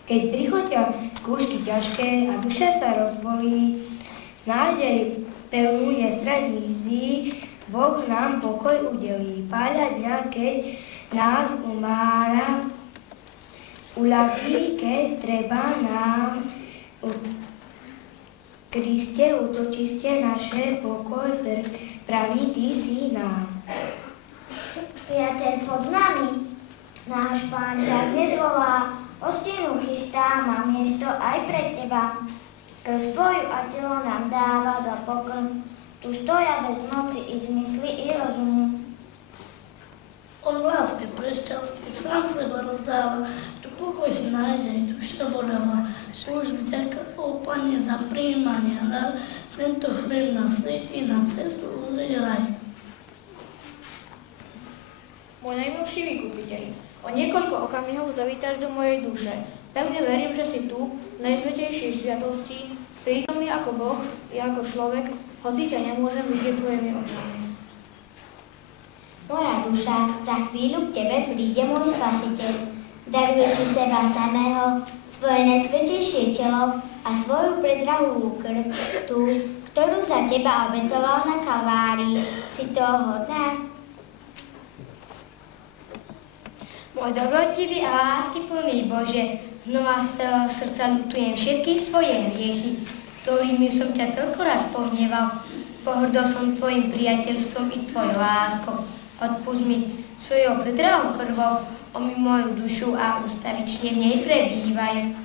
Keď prichodia skúšky ťažké a duša sa rozbolí, nádej pevnú nestratí, Boh nám pokoj udelí. Páľa dňa, keď nás umára, uľaví, keď treba nám Kriste utočiste naše pokoj, pravý Ty si nám. Priateľ, pod nami, náš Pán ťa dnes volá, hostinu chystá, má miesto aj pre teba. Krv svoju a telo nám dáva za pokrm, tu stoja bez moci i zmysly i rozumu. On v láske pre šťastie sám seba rozdáva, tu pokoj si nájde, duša bodala. Už vďaka, ó Pane, za prijímanie dar, tento chvíľ nás svietí na cestu uzrieť raj. Môj najmilší vykupiteľ, o niekoľko okamihov zavítaš do mojej duše. Pevne verím, že si tu, v najsvätejšej sviatosti, prítomný ako Boh i ako človek, hoci ťa nemôžem vidieť svojimi očami. Moja duša, za chvíľu k tebe príde môj Spasiteľ. Daruje ti seba samého, svoje najsvätejšie telo a svoju predrahú krv, tú, ktorú ktorú za teba obetoval na Kalvárii. Si toho hodná? Môj dobrotivý a láskyplný Bože, znova z celého srdca ľutujem všetky svoje hriechy, ktorými som ťa toľko raz pohneval. Pohrdol som tvojim priateľstvom i tvojou láskou. Odpusť mi svojou predrahou krvou, omyj moju dušu a ustavične v nej prebývaj.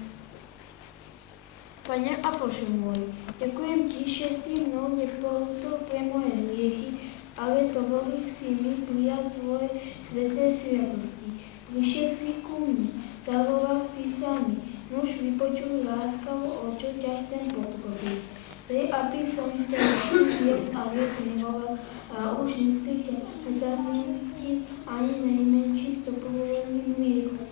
Pane a Bože môj, ďakujem ti, že si mnou nepoľúbil pre moje hriechy, ale dovolil si mi prijať svoje sveté sviatosti. Prišiel si ku mne, daroval si sa mi, nuž vypočuj láskavo, o čo ťa chcem podporiť. Dej, aby som ťa viac a viac miloval a už nikdy ťa nezamýtil ani najmenší dobrovoľným hriechom.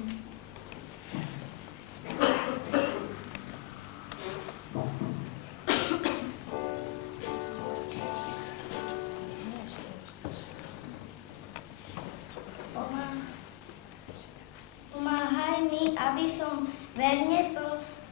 Pomáhaj mi, aby som verne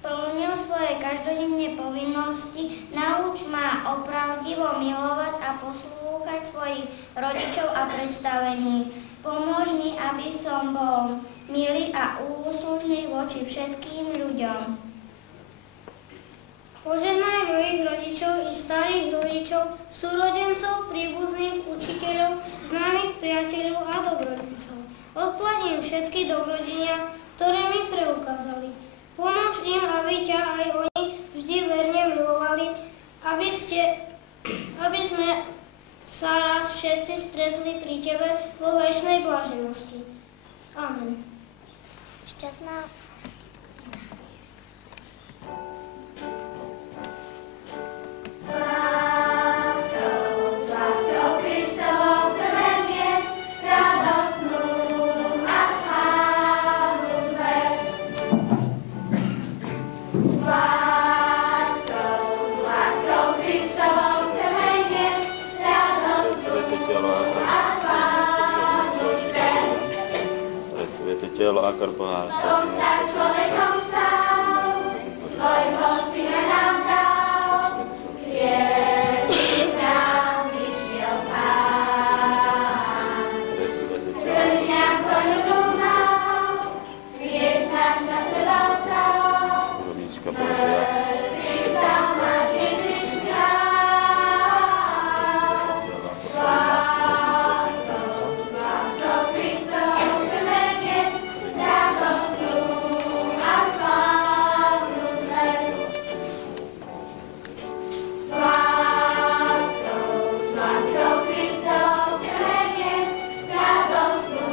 plnil svoje každodenné povinnosti. Nauč ma opravdivo milovať a poslúchať svojich rodičov a predstavených. Pomôž mi, aby som bol milý a úslušný voči všetkým ľuďom. Požehnaj mojich rodičov i starých rodičov, súrodencov, príbuzných, učiteľov, známych priateľov a dobrodnicov. Odplatím všetky dobrodenia, ktoré mi preukázali. Pomôž im, aby ťa aj oni vždy verne milovali, aby sme sa raz všetci stretli pri tebe vo večnej blaženosti. Amen. Šťastná. Telo a krv božstva. On sa človekom stal, svojho syna nám dal, riešiť nám vyšiel Pán. Zem ako ľudu mal, hriech náš na seba vzal, mŕtvy stal náš Ježiš král. S láskou Kristovou chceme niesť radostnú a slávnu zvesť. S láskou Kristovou chceme niesť radostnú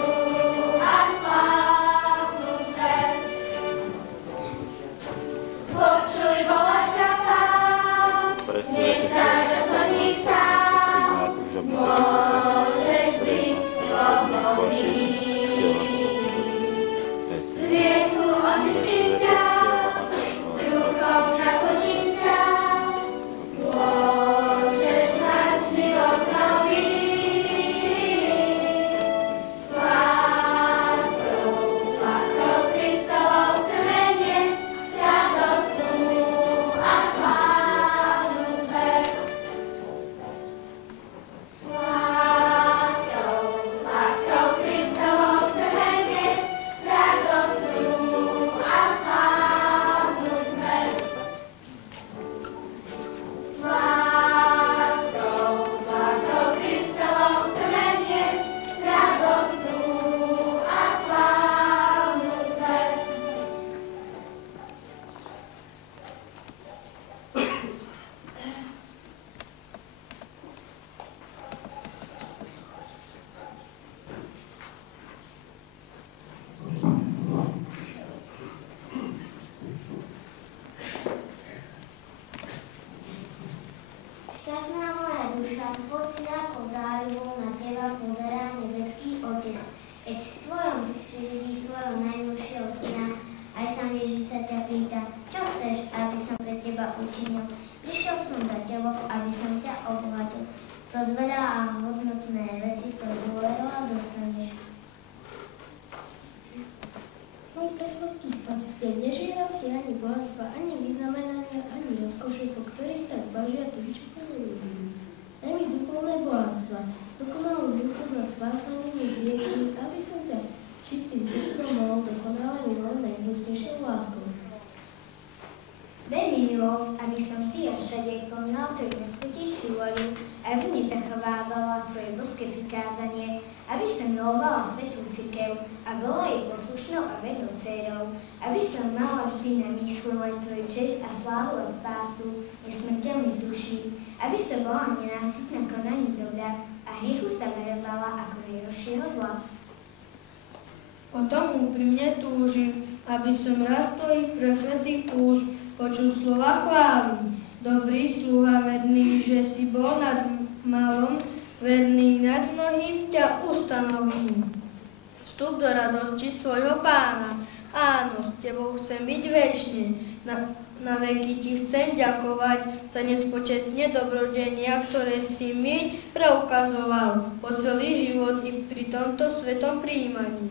a slávnu zvesť. Počuj, volá ťa Pán, nech sa dotkni sám, môžeš byť slobodný. Z hriechu očistím ťa, duchom napodím ťa, môžeš mať život nový. S láskou Kristovou chceme niesť radostnú a slávnu zvesť. S láskou Kristovou chceme niesť radostnú a slávnu zvesť. S láskou Kristovou chceme niesť radostnú a slávnu zvesť. Šťastná moja duša, pozri sa pod záľubou na teba pozerá nebeský Otec. Keď v tvojom srdci vidí svojho najmilšieho syna, aj sám Ježiš sa ťa pýta, čo chceš, aby som pre teba učinil. Prišiel som za tebou, aby som ťa obohatil. Rozvedá a hodnotné veci, ktoré dôveroval dostaneš. Môj presladký spasiteľ, nežiadam si ani bohatstva, ani vyznamenania, ani rozkoše, po ktorých tak bažia tí vyčítaní mi milosť, aby som vždy a všade konal Tvoju najsvätejšiu voľu, aby nezachovávala Tvoje božské prikázanie, aby som milovala svätú cirkev a bola jej poslušnou a vernou dcérou, aby som mala vždy na mysli len Tvoju česť a slávu a spásu nesmrteľných duší, aby som bola nenásytná konaním dobra a hriechu sa verovala ako najhoršieho zla. Potom úprimne túžim, aby som raz Tvojich presvätých úst počul slova chvály. Dobrý sluha verný, že si bol nad malom, verný nad mnohým ťa ustanovím. Vstup do radosti svojho Pána. Áno, s Tebou chcem byť večne. Na veky Ti chcem ďakovať za nespočetne dobrodenia, ktoré si mi preukazoval po celý život i pri tomto svetom prijímaní.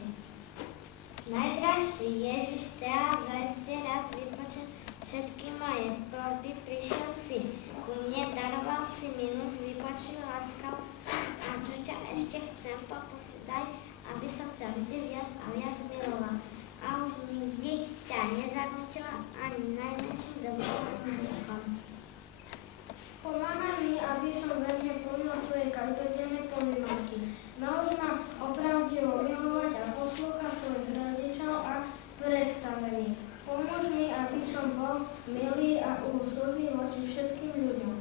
Najdražší Ježiš, teraz zaiste rád vypočuť všetky moje prosby, prišiel si ku mne, daroval si milosť, vypočuj láskav, a čo ťa ešte chcem poprosiť, daj, aby som ťa vždy viac a viac miloval a už nikdy ťa nezarmútila ani najmenším dobrom hriechom. Pomáhaj mi, aby som verne plnil svoje každodenné povinnosti. Nauč ma opravdivo milovať a poslúchať svojich rodičov a predstavení. Pomôž mi, aby som bol smilý a úsudný voči všetkým ľuďom.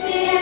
Žije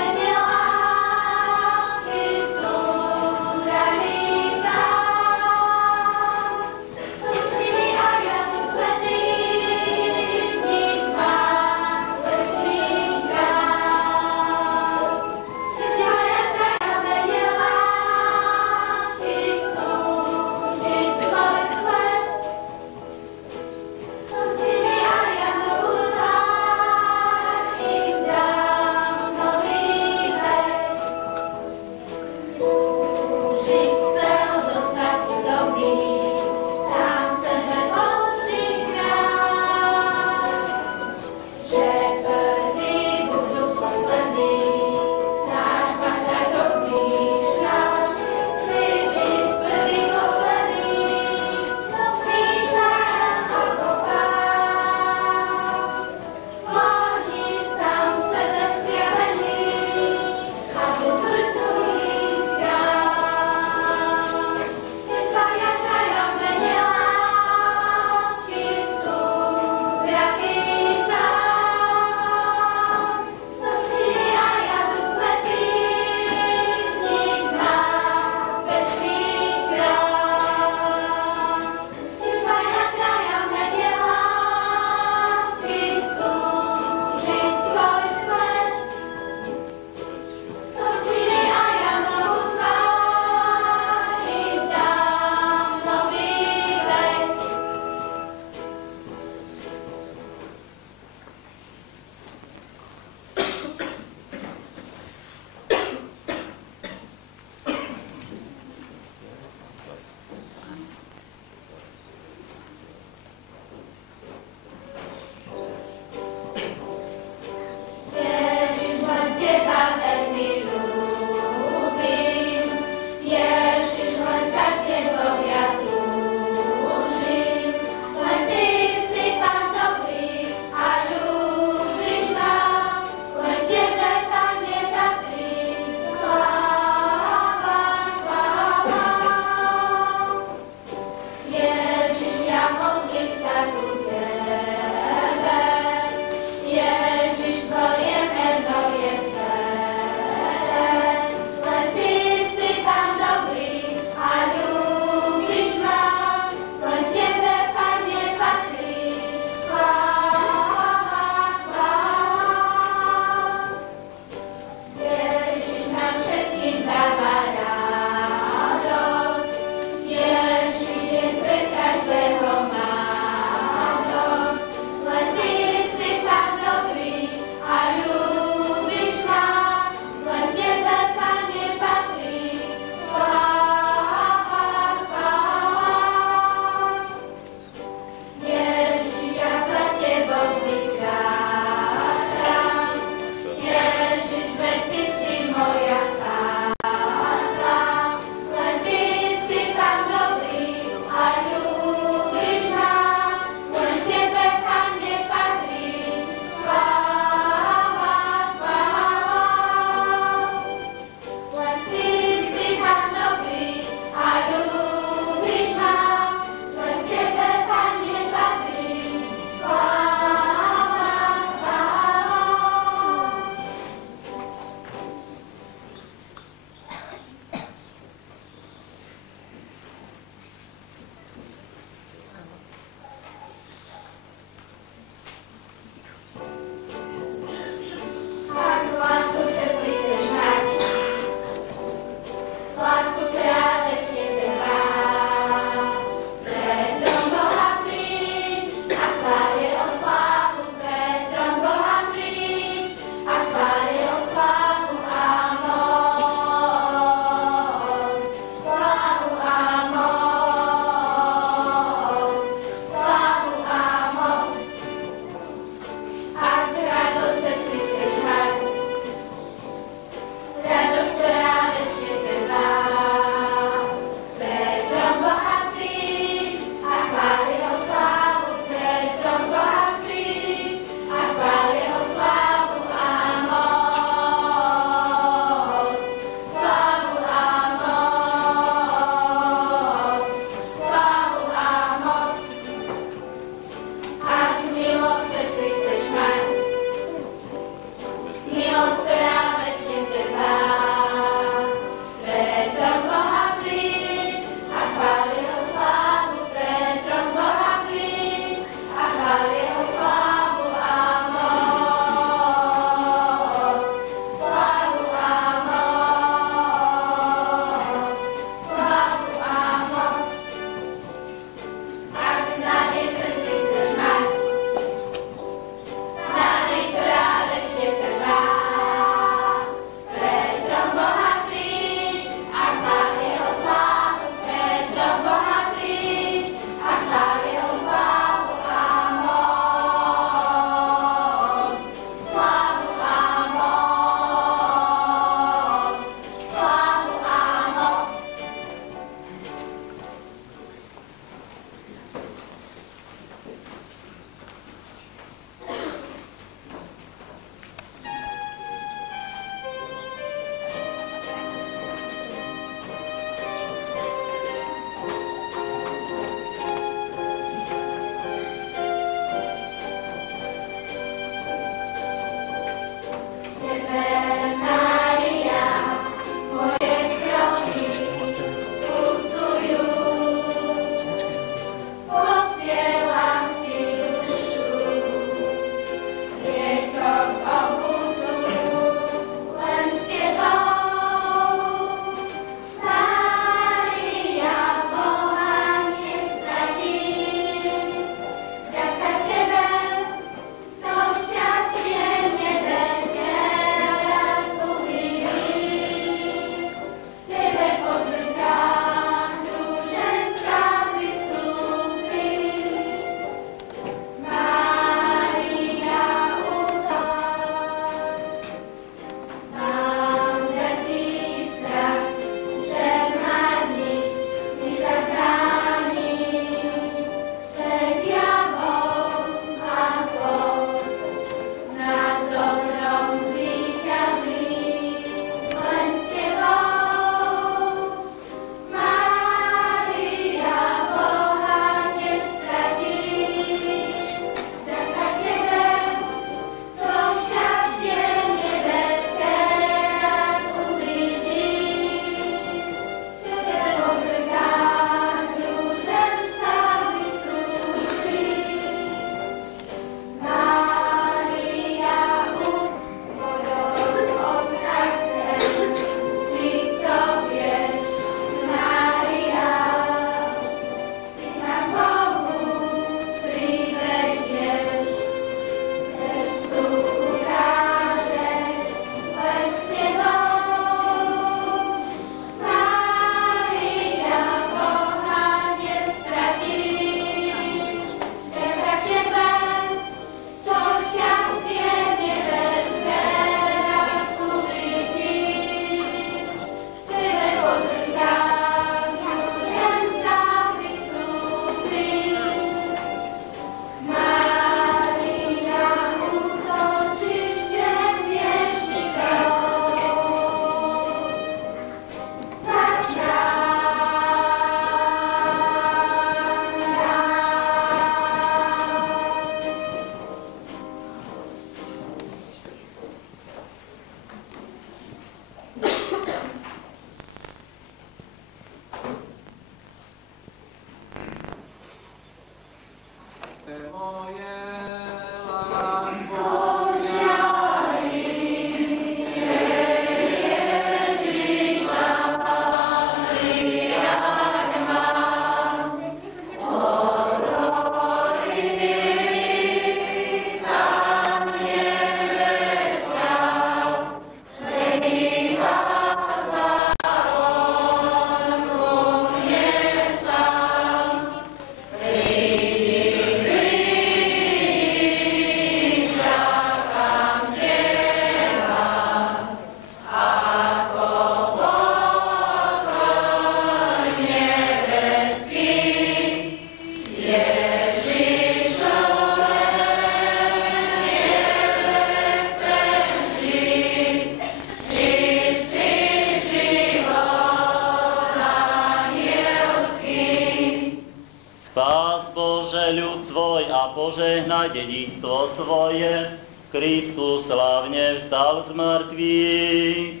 Bože, ľud svoj a požehnaj dedičstvo svoje. Kristus slávne vstal z mŕtvych.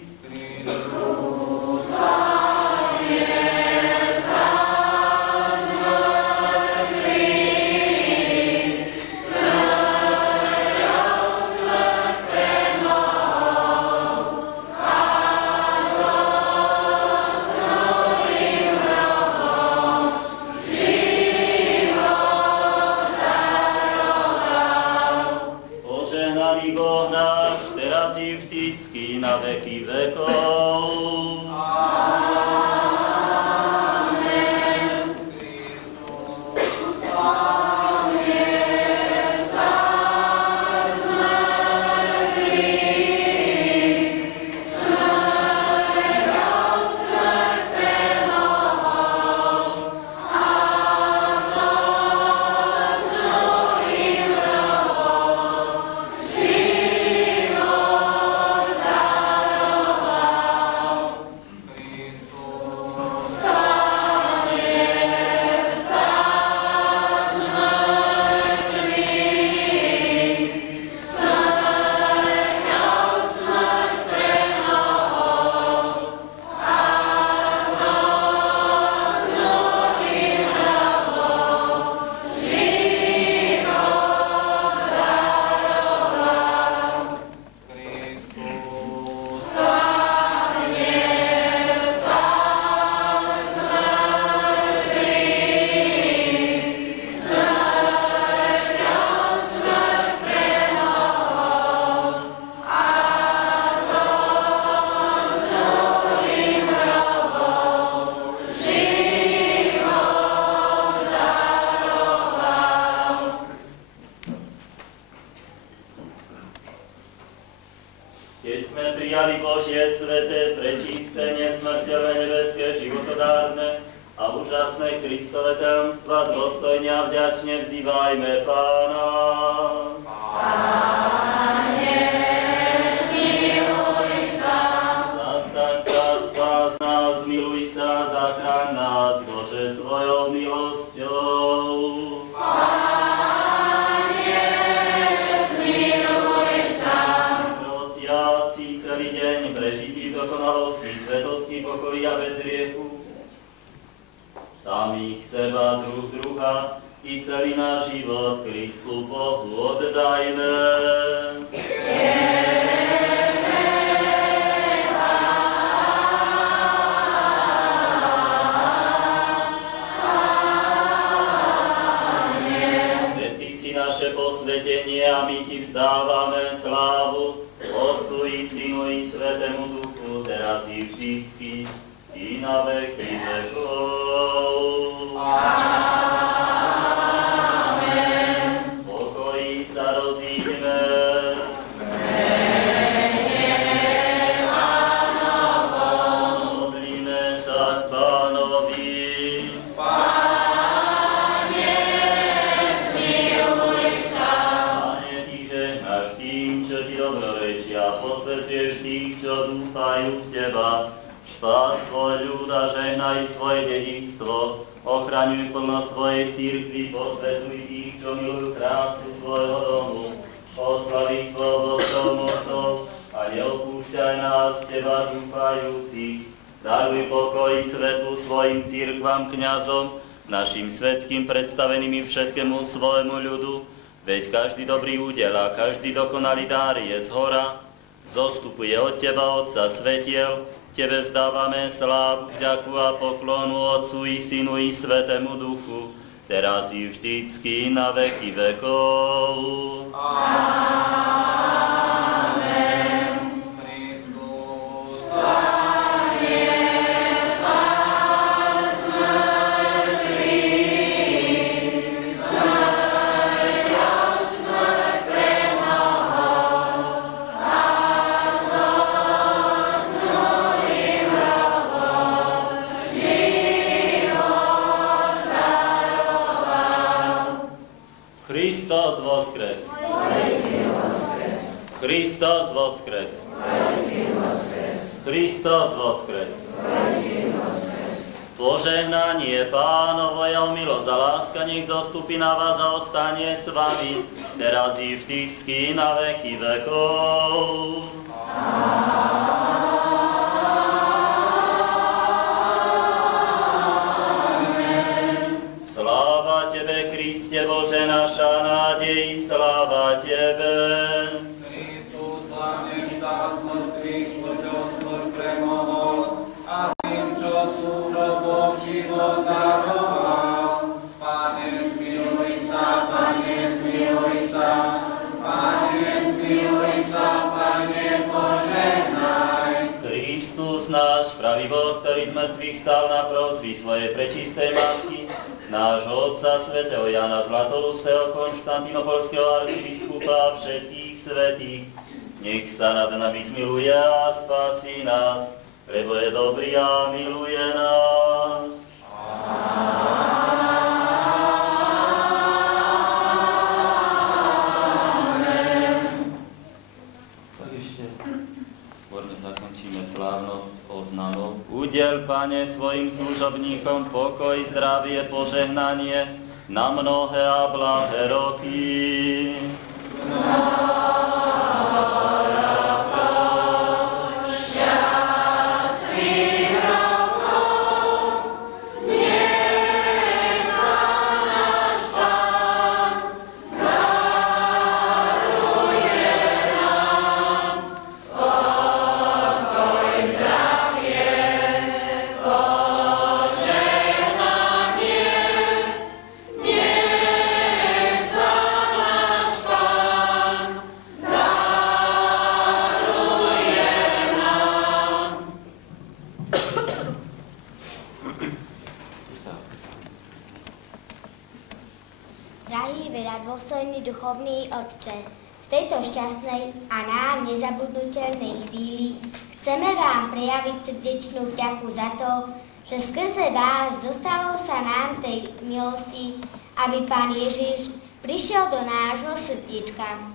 Kristus slávne vstal z mŕtvych, smrťou smrť premohol a so svojím hrobom život daroval. Požehnaný Boh náš, teraz i vždycky na veky vekov. Amen. Kristus slávne vstal z mŕtvych, smrťou smrť premohol a so svojím hrobom život daroval. Kristus slávne vstal z mŕtvych, smrťou smrť premohol a so svojím hrobom život daroval. Kristus Slávne vstal z mŕtvych, smrťou smrť premohol a so svojím hrobom život daroval. Keď sme prijali Božie sveté, prečisté, nesmrteľné, nebeské, životodárne a úžasné Kristove tajomstva, dôstojne a vďačne vzývajme Pána. Pane, zmiluj sa. Nastaň sa, spás nás, zmiluj sa, zachráň nás, Bože, svojou milosťou. Pane, zmiluj sa. Prosiaci celý deň prežitý v dokonalosti, svetosti, pokoji a bez hriechu, samých seba, druh druha i celý náš život Kristu Bohu oddajme. Veď Ty si naše posvetenie a my Ti vzdávame slávu, Otcu i Synu i Svätému Duchu, teraz i vždycky, i na veky vekov. Amen. Pokoji sa rozíďme. Modlíme sa k Pánovi. Pane, zmiluj sa. Pane, Ty žehnáš tým, čo Ti dobrorečia, posvetuješ tých, čo dúfajú v Teba. Spás svoj ľud a žehnaj svoje dedičstvo. Ochraňuj plnosť Tvojej cirkvi, posvetuj tých, čo milujú krásu Tvojho domu. Oslaví svojou Božou mocou a neopúšťaj nás, Teba dúfajúcich. Daruj pokoj i svetu svojim cirkvám, kňazom, našim svetským predstaveným i všetkému svojmu ľudu. Veď každý dobrý údel a každý dokonalý dar je zhora. Zostupuje od Teba, Otca svetiel. Tebe vzdávame slávu, vďaku a poklonu Otcu i Synu i Svätému Duchu, teraz i vždycky na veky vekov. Amen. Kristus Slávne vstal z mŕtvych, smrťou smrť premohol a so svojím hrobom život daroval. Kristus voskres! Kristus voskres! Kristus voskres! Požehnanie Pánovo, jeho milosť a láska nech zostupí na vás a ostane s vami, teraz i vždycky na veky vekov. Sláva Tebe, Kriste Bože, naša nádej, sláva Tebe. Kristus, slavne vstal z mŕtvych, smrť odsmrť premohol, a tým, čo sú hrobov život daroval. Pane, zmiluj sa, Pane, zmiluj sa, Pane, zmiluj sa, Pane, požehnaj. Kristus, náš pravý Boh, ktorý z mŕtvych stal na prosby svojej prečistej matky, nášho otca svätého Jana Zlatolustého, konštantínopolského arcibiskupa všetkých svätých, nech sa nad nami zmiluje a spasí nás, lebo je dobrý a miluje nás. Tak ešte skôr zakončíme slávnosť oznamov. Udeľ, Pane, svojim služobníkom pokoj, zdravie, požehnanie na mnohé a blahé roky. Drahý veľadôstojný duchovný Otče, v tejto šťastnej a nám nezabudnutelnej chvíli chceme vám prejaviť srdečnú vďaku za to, že skrze vás dostalo sa nám tej milosti, aby Pán Ježiš prišiel do nášho srdiečka.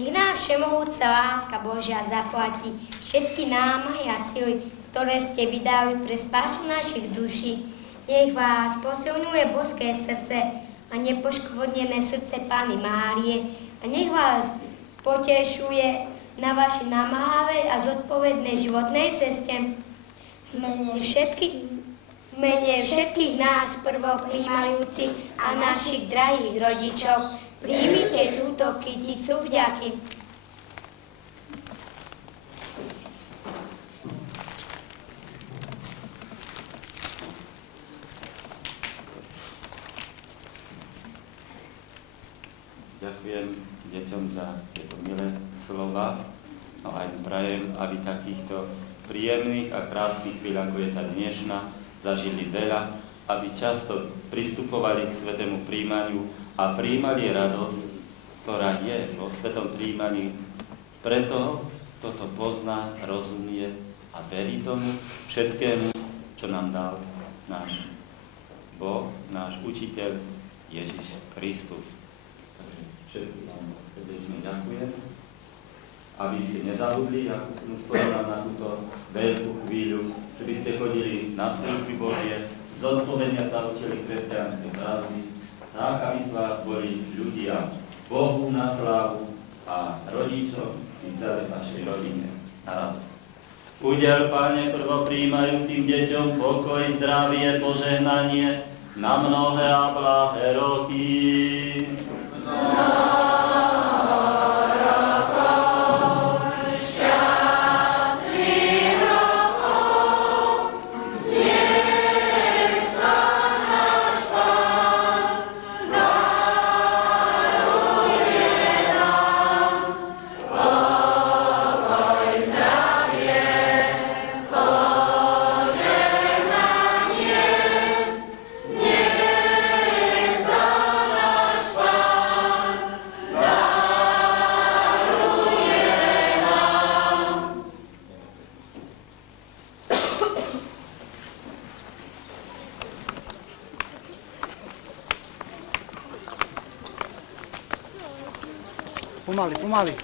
Nech nám všemohúca láska Božia zaplatí všetky námahy a sily, ktoré ste vydali pre spásu našich duší. Nech vás posilňuje boské srdce a nepoškvrnené srdce Panny Márie a nech vás potešuje na vašej namáhavej a zodpovednej životnej ceste. Mene všetkých nás prvopríjmajúcich a našich drahých rodičov príjmite túto kyticu vďaky. Ďakujem deťom za tieto milé slova. No aj prajem, aby takýchto príjemných a krásnych chvíľ, ako je tá dnešná, zažili veľa, aby často pristupovali k svätému príjmaniu a prijímali radosť, ktorá je vo svätom príjmaní. Preto toto pozná, rozumie a verí tomu všetkému, čo nám dal náš Boh, náš učiteľ Ježiš Kristus. Všetkým vám srdečne ďakujem, aby ste nezabudli, ako som spomenul na túto veľkú chvíľu, že by ste chodili na služby Božie, zodpovedne sa učili kresťanské pravdy, tak aby z vás boli ľudia Bohu na slávu a rodičom i celej vašej rodine na radosť. Udeľ, Pane, prvopríjmajúcim deťom pokoj, zdravie, požehnanie na mnohé a blahé roky. Pomaly.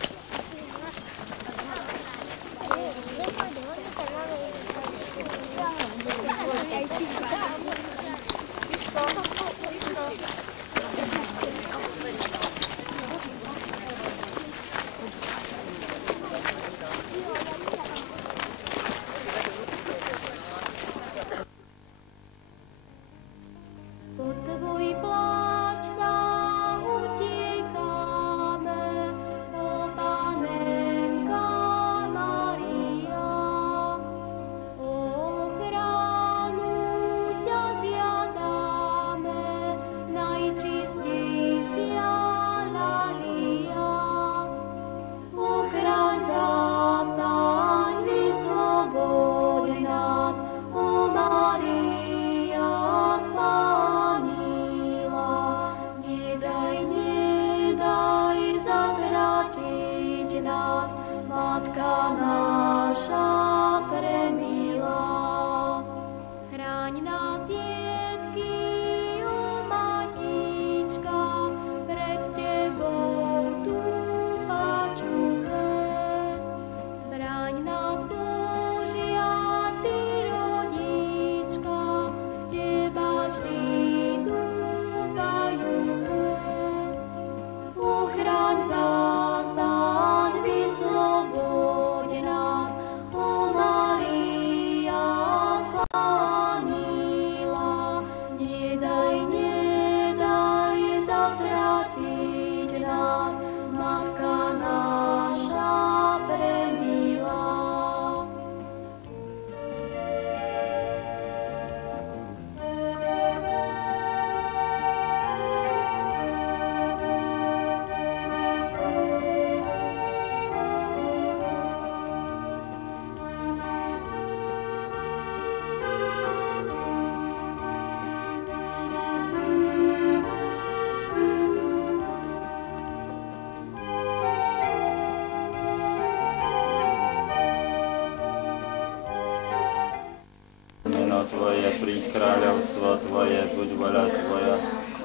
buď vôľa Tvoja,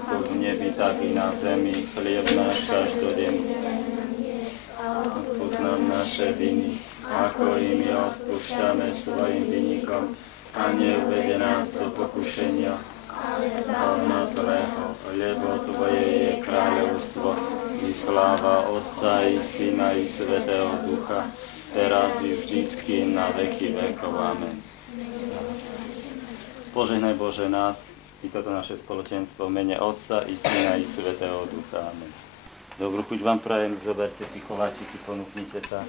ako v nebi, tak i na zemi. Chlieb náš každodenný. Odpúšť nám naše viny, ako i my odpúšťame svojim vinníkom. A neuvede nás do pokušenia, ale zbav nás zlého, lebo Tvoje je kráľovstvo, i sláva Otca, i Syna, i Svätého Ducha, teraz i vždycky na veky vekov. Amen. Požehnaj Bože nás i toto naše spoločenstvo v mene Otca, i Syna, i Svätého Ducha. Amen. Dobrú chuť vám prajem, zoberte si koláčiky, ponúknite sa.